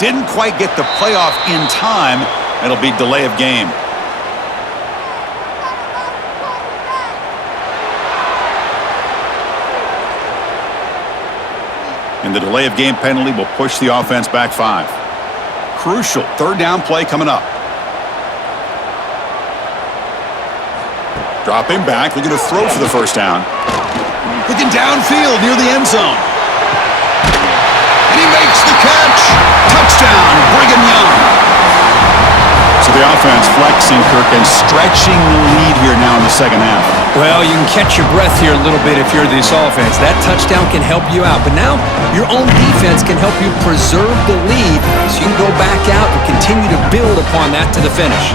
Didn't quite get the playoff in time. It'll be delay of game. And the delay of game penalty will push the offense back 5. Crucial third down play coming up. Dropping back, looking to throw for the first down. Looking downfield near the end zone. And he makes the catch. Touchdown, Brigham Young. So the offense flexing, Kirk, and stretching the lead here now in the second half. Well, you can catch your breath here a little bit if you're this offense. That touchdown can help you out. But now your own defense can help you preserve the lead so you can go back out and continue to build upon that to the finish.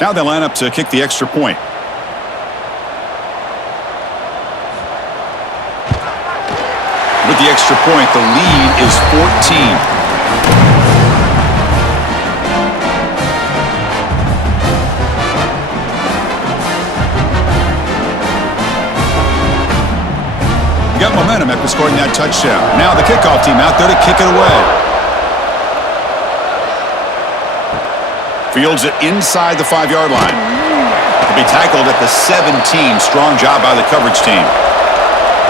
Now they line up to kick the extra point. With the extra point, the lead is 14. Got momentum after scoring that touchdown. Now the kickoff team out there to kick it away. Fields it inside the 5-yard line. To be tackled at the 17. Strong job by the coverage team.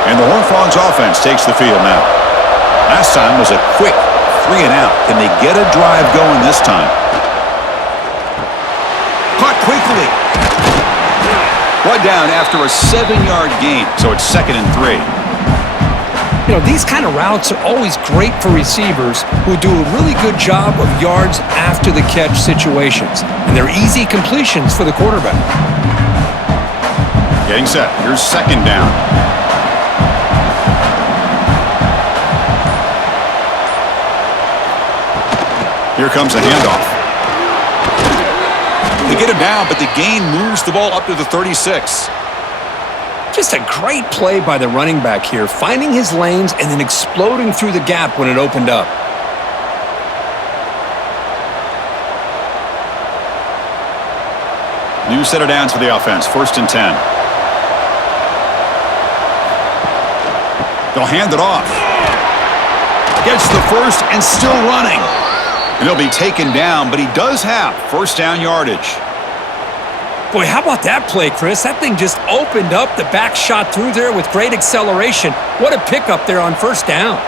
And the Horned Frogs offense takes the field now. Last time was a quick 3 and out. Can they get a drive going this time? Caught quickly. Brought down after a 7-yard gain. So it's 2nd and 3. You know, these kind of routes are always great for receivers who do a really good job of yards after the catch situations. And they're easy completions for the quarterback. Getting set. Here's second down. Here comes a handoff. They get him down, but the gain moves the ball up to the 36. Just a great play by the running back here, finding his lanes and then exploding through the gap when it opened up. New set of downs for the offense. 1st and 10. They'll hand it off. Gets the first and still running. And he'll be taken down, but he does have first down yardage. Boy, how about that play, Chris? That thing just opened up. The back shot through there with great acceleration. What a pickup there on first down.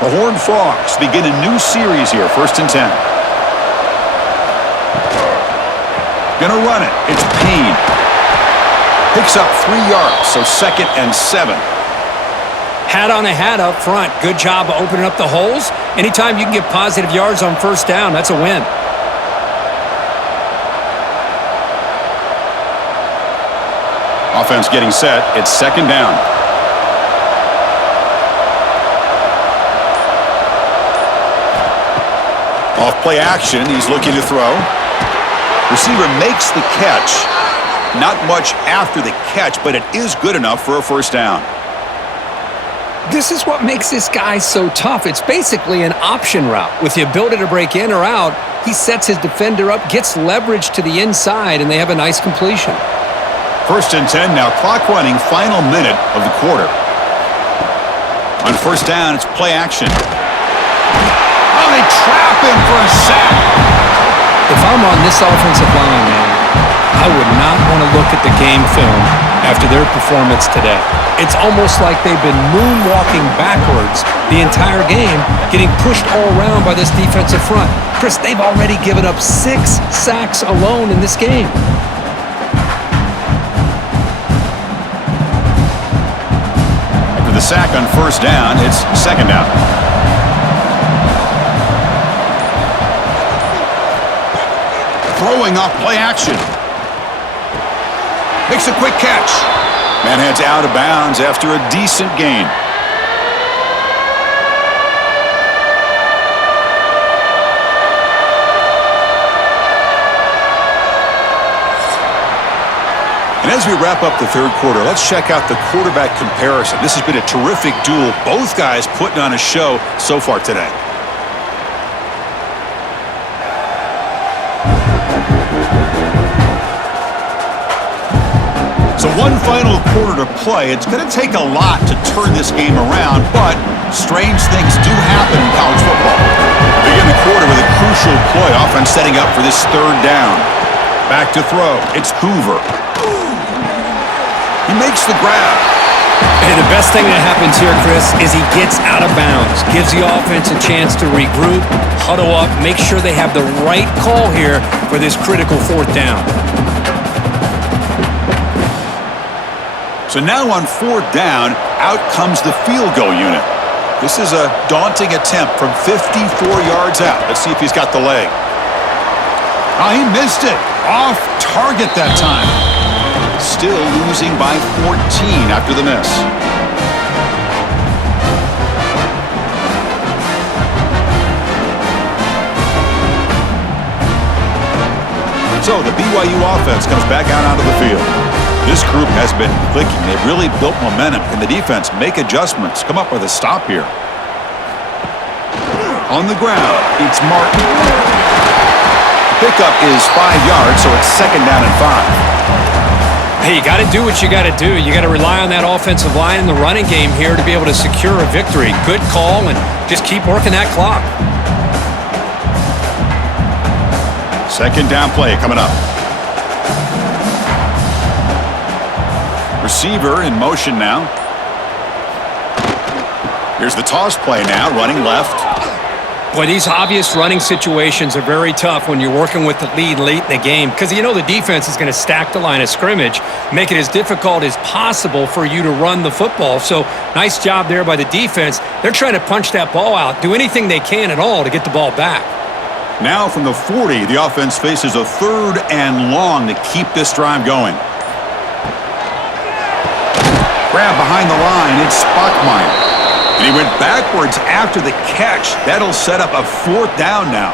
The Horned Frogs begin a new series here. 1st and 10. Gonna run it. It's Payne. Picks up 3 yards, so 2nd and 7. Hat on a hat up front. Good job of opening up the holes. Anytime you can get positive yards on first down, that's a win. Offense getting set. It's 2nd down. Off play action. He's looking to throw. Receiver makes the catch. Not much after the catch, but it is good enough for a first down. This is what makes this guy so tough. It's basically an option route. With the ability to break in or out, he sets his defender up, gets leverage to the inside, and they have a nice completion. 1st and 10 now. Clock running. Final minute of the quarter. On first down, it's play action. Oh, they trap him for a sack. If I'm on this offensive line, man, I would not want to look at the game film after their performance today. It's almost like they've been moonwalking backwards the entire game, getting pushed all around by this defensive front. Chris, they've already given up 6 sacks alone in this game. After the sack on first down, it's 2nd down. Throwing off play action. Makes a quick catch. Man heads out of bounds after a decent gain. And as we wrap up the 3rd quarter, let's check out the quarterback comparison. This has been a terrific duel. Both guys putting on a show so far today. So one final quarter to play. It's going to take a lot to turn this game around, but strange things do happen in college football. Begin the quarter with a crucial play. Offense setting up for this 3rd down. Back to throw. It's Hoover. He makes the grab. And the best thing that happens here, Chris, is he gets out of bounds. Gives the offense a chance to regroup, huddle up, make sure they have the right call here for this critical 4th down. So now on 4th down, out comes the field goal unit. This is a daunting attempt from 54 yards out. Let's see if he's got the leg. Oh, he missed it. Off target that time. Still losing by 14 after the miss. So the BYU offense comes back out onto the field. This group has been clicking. They've really built momentum. Can the defense make adjustments? Come up with a stop here. On the ground, it's Martin. Pickup is 5 yards, so it's 2nd down and 5. Hey, you got to do what you got to do. You got to rely on that offensive line in the running game here to be able to secure a victory. Good call, and just keep working that clock. 2nd down play coming up. Receiver in motion now. Here's the toss play now, running left. Boy, these obvious running situations are very tough when you're working with the lead late in the game because you know the defense is going to stack the line of scrimmage, make it as difficult as possible for you to run the football. So nice job there by the defense. They're trying to punch that ball out, do anything they can at all to get the ball back. Now from the 40, the offense faces a 3rd and long to keep this drive going. Grab behind the line, it's Spockmeyer. And he went backwards after the catch. That'll set up a 4th down now.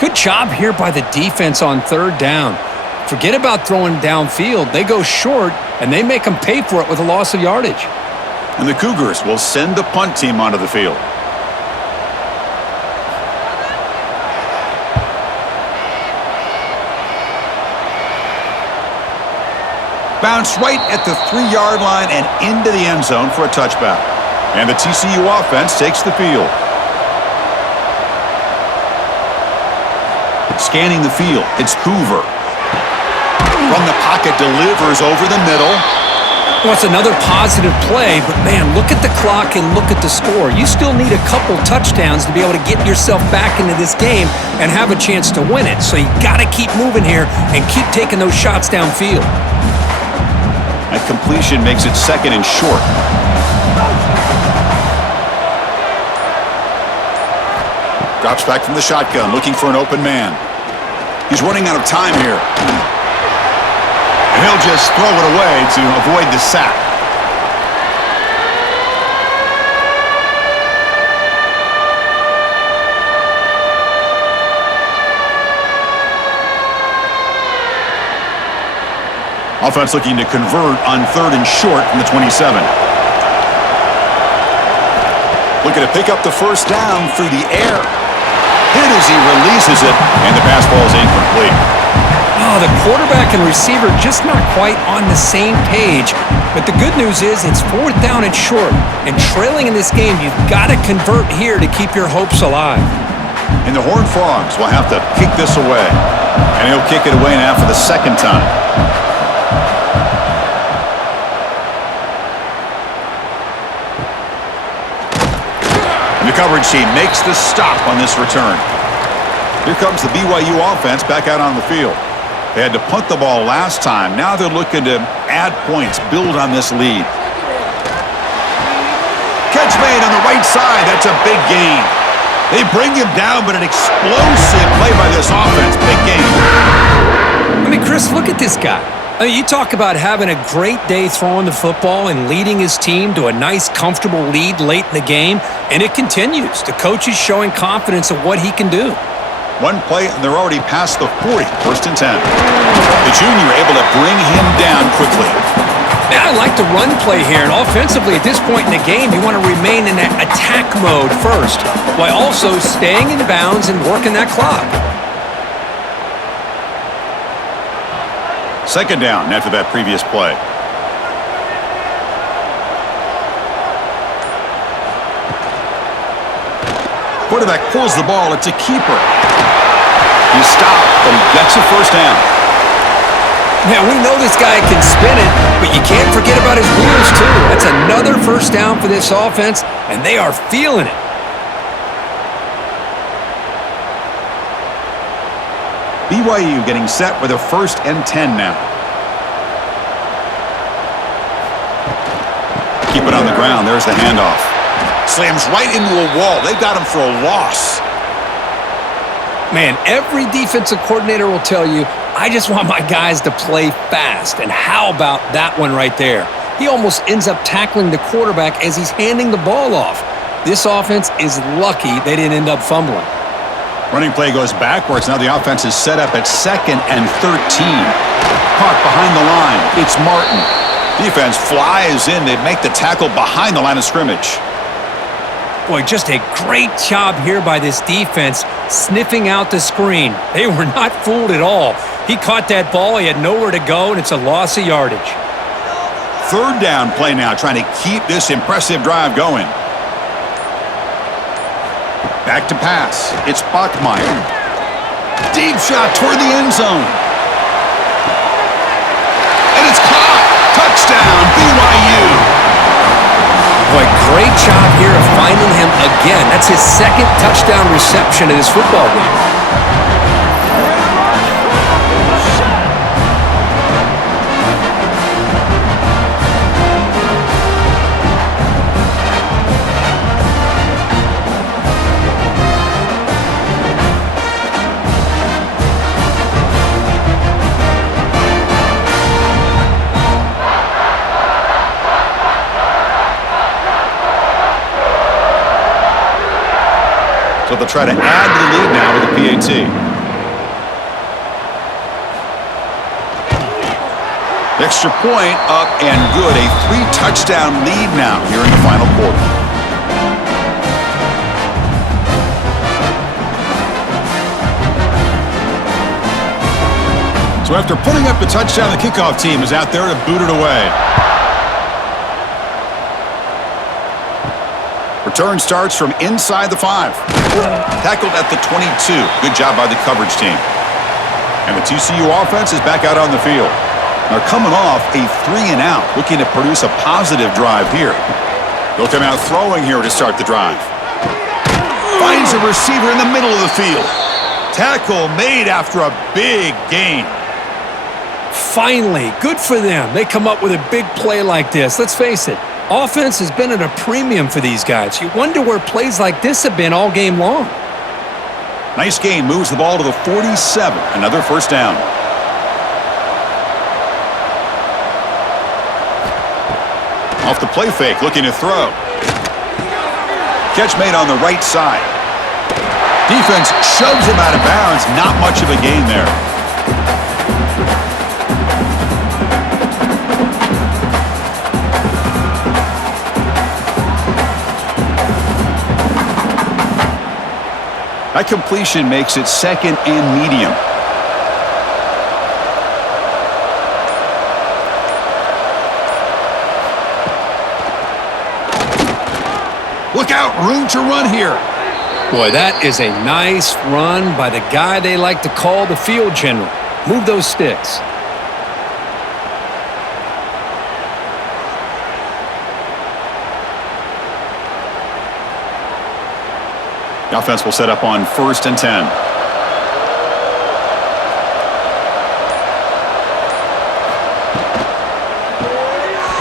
Good job here by the defense on 3rd down. Forget about throwing downfield. They go short, and they make them pay for it with a loss of yardage. And the Cougars will send the punt team onto the field. Bounce right at the 3-yard line and into the end zone for a touchback. And the TCU offense takes the field. Scanning the field, it's Hoover. From the pocket, delivers over the middle. Well, it's another positive play, but man, look at the clock and look at the score. You still need a couple touchdowns to be able to get yourself back into this game and have a chance to win it. So you got to keep moving here and keep taking those shots downfield. That completion makes it 2nd and short. Drops back from the shotgun, looking for an open man. He's running out of time here. And he'll just throw it away to avoid the sack. Offense looking to convert on 3rd and short from the 27. Looking to pick up the 1st down through the air. Hit as he releases it, and the pass falls incomplete. Oh, the quarterback and receiver just not quite on the same page. But the good news is it's 4th down and short. And trailing in this game, you've got to convert here to keep your hopes alive. And the Horned Frogs will have to kick this away. And he'll kick it away now for the 2nd time. The coverage team makes the stop on this return. Here comes the BYU offense back out on the field. They had to punt the ball last time. Now they're looking to add points, build on this lead. Catch made on the right side. That's a big gain. They bring him down, but an explosive play by this offense. Big gain. I mean, Chris, look at this guy. I mean, you talk about having a great day throwing the football and leading his team to a nice, comfortable lead late in the game, and it continues. The coach is showing confidence of what he can do. One play, and they're already past the 40, 1st and 10. The junior able to bring him down quickly. Man, I like the run play here, and offensively at this point in the game, you want to remain in that attack mode first, while also staying in bounds and working that clock. 2nd down after that previous play. Quarterback pulls the ball. It's a keeper. He stopped, but he gets a 1st down. Man, we know this guy can spin it, but you can't forget about his wheels, too. That's another 1st down for this offense, and they are feeling it. BYU getting set with a 1st and 10 now. Keep it on the ground. There's the handoff. Slams right into a wall. They've got him for a loss. Man, every defensive coordinator will tell you, I just want my guys to play fast. And how about that one right there? He almost ends up tackling the quarterback as he's handing the ball off. This offense is lucky they didn't end up fumbling. Running play goes backwards. Now the offense is set up at 2nd and 13. Caught behind the line. It's Martin. Defense flies in. They make the tackle behind the line of scrimmage. Boy, just a great job here by this defense, sniffing out the screen. They were not fooled at all. He caught that ball. He had nowhere to go, and it's a loss of yardage. 3rd down play now, trying to keep this impressive drive going. Back to pass. It's Bachmeier. Deep shot toward the end zone. And it's caught. Touchdown, BYU. Boy, great job here of finding him again. That's his 2nd touchdown reception in this football game. but they'll try to add to the lead now with the PAT. Extra point up and good. A 3-touchdown lead now here in the final quarter. So after putting up the touchdown, the kickoff team is out there to boot it away. Return starts from inside the 5. Tackled at the 22. Good job by the coverage team. And the TCU offense is back out on the field. They're coming off a 3-and-out, looking to produce a positive drive here. They'll come out throwing here to start the drive. Finds a receiver in the middle of the field. Tackle made after a big gain. Finally, good for them. They come up with a big play like this. Let's face it, offense has been at a premium for these guys. You wonder where plays like this have been all game long. Nice gain, moves the ball to the 47. Another first down. Off the play fake, looking to throw. Catch made on the right side. Defense shoves him out of bounds. Not much of a gain there. That completion makes it second and medium. Look out, room to run here. Boy, that is a nice run by the guy they like to call the field general. Move those sticks. The offense will set up on 1st and 10.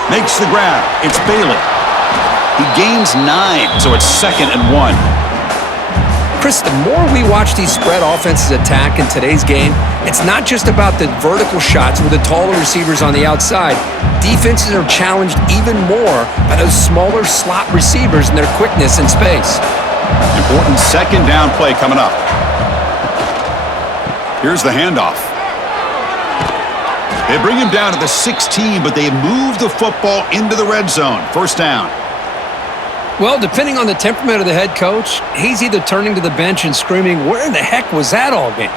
Makes the grab. It's Bailey. He gains 9, so it's 2nd and 1. Chris, the more we watch these spread offenses attack in today's game, it's not just about the vertical shots with the taller receivers on the outside. Defenses are challenged even more by those smaller slot receivers and their quickness in space. Important 2nd down play coming up. Here's the handoff. They bring him down to the 16, but they move the football into the red zone. 1st down. Well, depending on the temperament of the head coach, he's either turning to the bench and screaming, "Where in the heck was that all game?"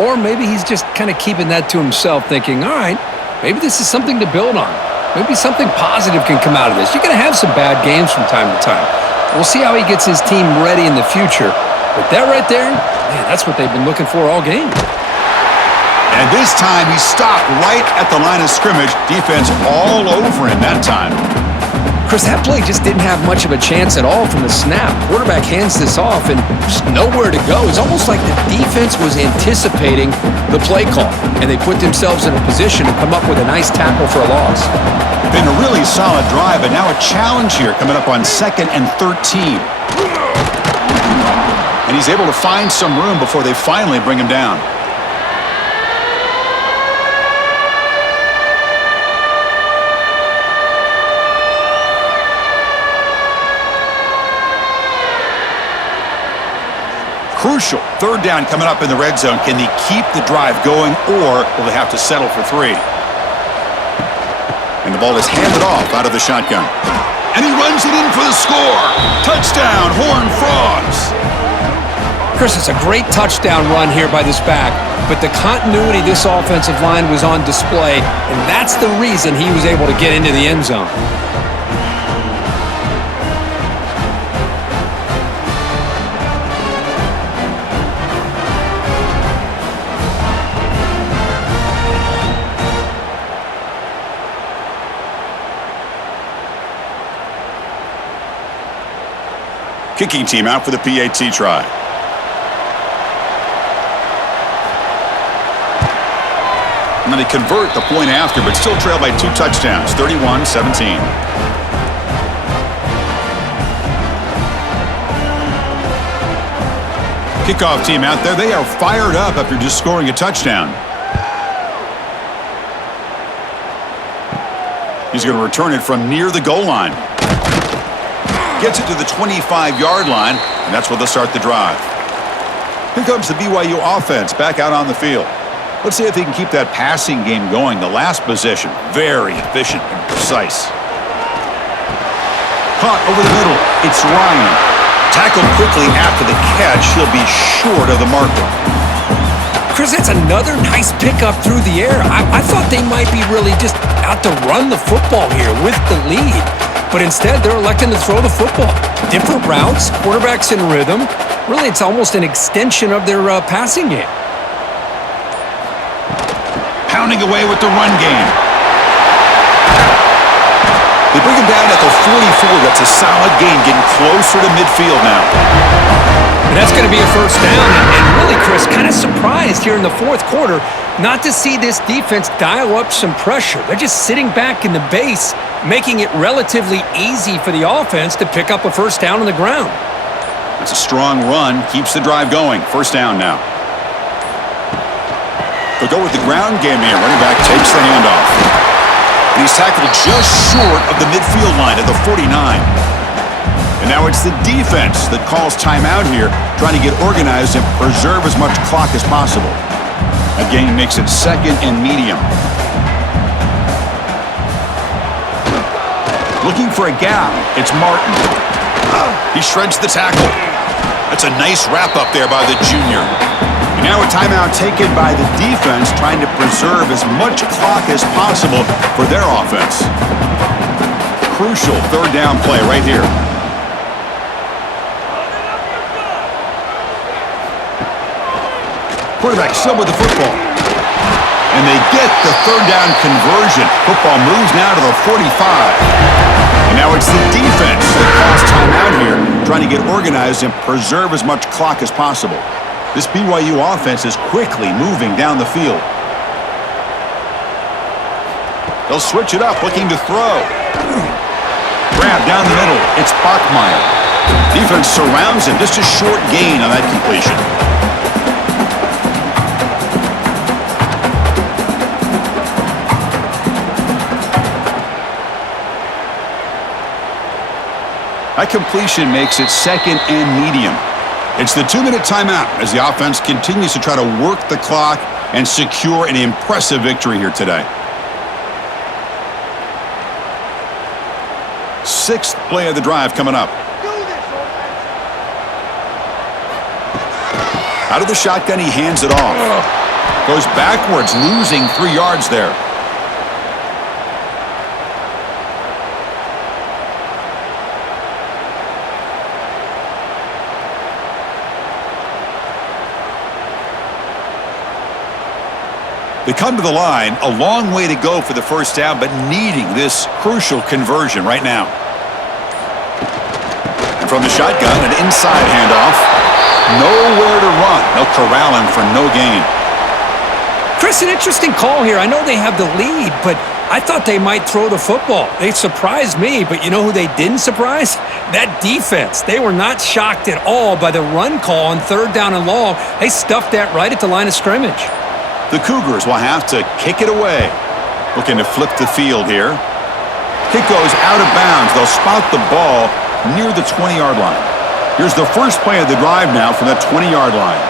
Or maybe he's just kind of keeping that to himself, thinking, all right, maybe this is something to build on. Maybe something positive can come out of this. You're going to have some bad games from time to time. We'll see how he gets his team ready in the future. But that right there, man, that's what they've been looking for all game. And this time he stopped right at the line of scrimmage. Defense all over him that time. Chris, that play just didn't have much of a chance at all from the snap. Quarterback hands this off and just nowhere to go. It's almost like the defense was anticipating the play call, and they put themselves in a position to come up with a nice tackle for a loss. Been a really solid drive, but now a challenge here coming up on 2nd and 13. And he's able to find some room before they finally bring him down. Crucial 3rd down coming up in the red zone. Can they keep the drive going, or will they have to settle for 3? And the ball is handed off out of the shotgun. And he runs it in for the score. Touchdown, Horned Frogs. Chris, it's a great touchdown run here by this back, but the continuity of this offensive line was on display, and that's the reason he was able to get into the end zone. Kicking team out for the PAT try. And then they convert the point after, but still trail by 2 touchdowns, 31-17. Kickoff team out there. They are fired up after just scoring a touchdown. He's going to return it from near the goal line. Gets it to the 25-yard line, and that's where they'll start the drive. Here comes the BYU offense back out on the field. Let's see if they can keep that passing game going. The last possession, very efficient and precise. Caught over the middle. It's Ryan. Tackled quickly after the catch. He'll be short of the marker. Chris, that's another nice pickup through the air. I thought they might be really just out to run the football here with the lead. But instead, they're electing to throw the football. Different routes, quarterback's in rhythm. Really, it's almost an extension of their passing game. Pounding away with the run game. They bring him down at the 44. That's a solid gain, getting closer to midfield now. And that's going to be a first down. And really, Chris, kind of surprised here in the fourth quarter not to see this defense dial up some pressure. They're just sitting back in the base, making it relatively easy for the offense to pick up a first down on the ground. It's a strong run, keeps the drive going. First down now. They'll go with the ground game here. Running back takes the handoff. And he's tackled just short of the midfield line at the 49. And now it's the defense that calls timeout here, trying to get organized and preserve as much clock as possible. That gain makes it second and medium. Looking for a gap. It's Martin. He shreds the tackle. That's a nice wrap-up there by the junior. And now a timeout taken by the defense, trying to preserve as much clock as possible for their offense. Crucial third down play right here. Quarterback still with the football. And they get the third down conversion. Football moves now to the 45. And now it's the defense that calls timeout here, trying to get organized and preserve as much clock as possible. This BYU offense is quickly moving down the field. They'll switch it up, looking to throw. Grab down the middle. It's Bachmeier. Defense surrounds him. Just a short gain on that completion. That completion makes it second and medium. It's the 2-minute timeout as the offense continues to try to work the clock and secure an impressive victory here today. Sixth play of the drive coming up. Out of the shotgun, he hands it off. Goes backwards, losing 3 yards there. They come to the line, a long way to go for the first down, but needing this crucial conversion right now. And from the shotgun, an inside handoff. Nowhere to run. They'll corral him for no gain. Chris, an interesting call here. I know they have the lead, but I thought they might throw the football. They surprised me, but you know who they didn't surprise? That defense. They were not shocked at all by the run call on third down and long. They stuffed that right at the line of scrimmage. The Cougars will have to kick it away. Looking to flip the field here. Kick goes out of bounds. They'll spot the ball near the 20-yard line. Here's the first play of the drive now from that 20-yard line.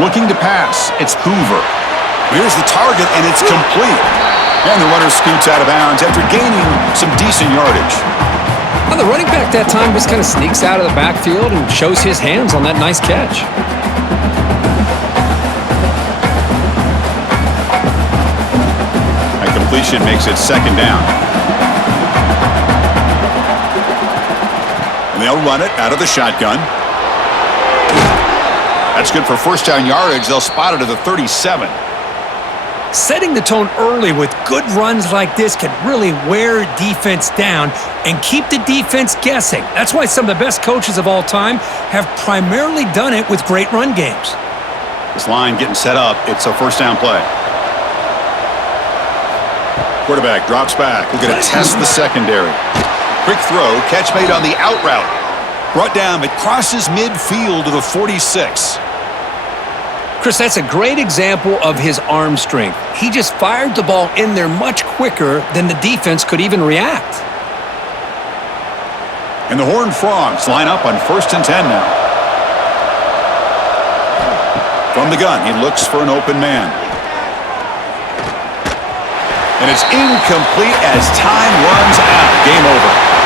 Looking to pass. It's Hoover. Here's the target, and it's complete. And the runner scoots out of bounds after gaining some decent yardage. Well, the running back that time just kind of sneaks out of the backfield and shows his hands on that nice catch. Completion makes it second down. And they'll run it out of the shotgun. That's good for first down yardage. They'll spot it at the 37. Setting the tone early with good runs like this can really wear defense down and keep the defense guessing. That's why some of the best coaches of all time have primarily done it with great run games. This line getting set up. It's a first down play. Quarterback drops back. We're going to test the secondary. Quick throw. Catch made on the out route. Brought down. It crosses midfield to the 46. Chris, that's a great example of his arm strength. He just fired the ball in there much quicker than the defense could even react. And the Horned Frogs line up on 1st and 10 now. From the gun, he looks for an open man. And it's incomplete as time runs out. Game over.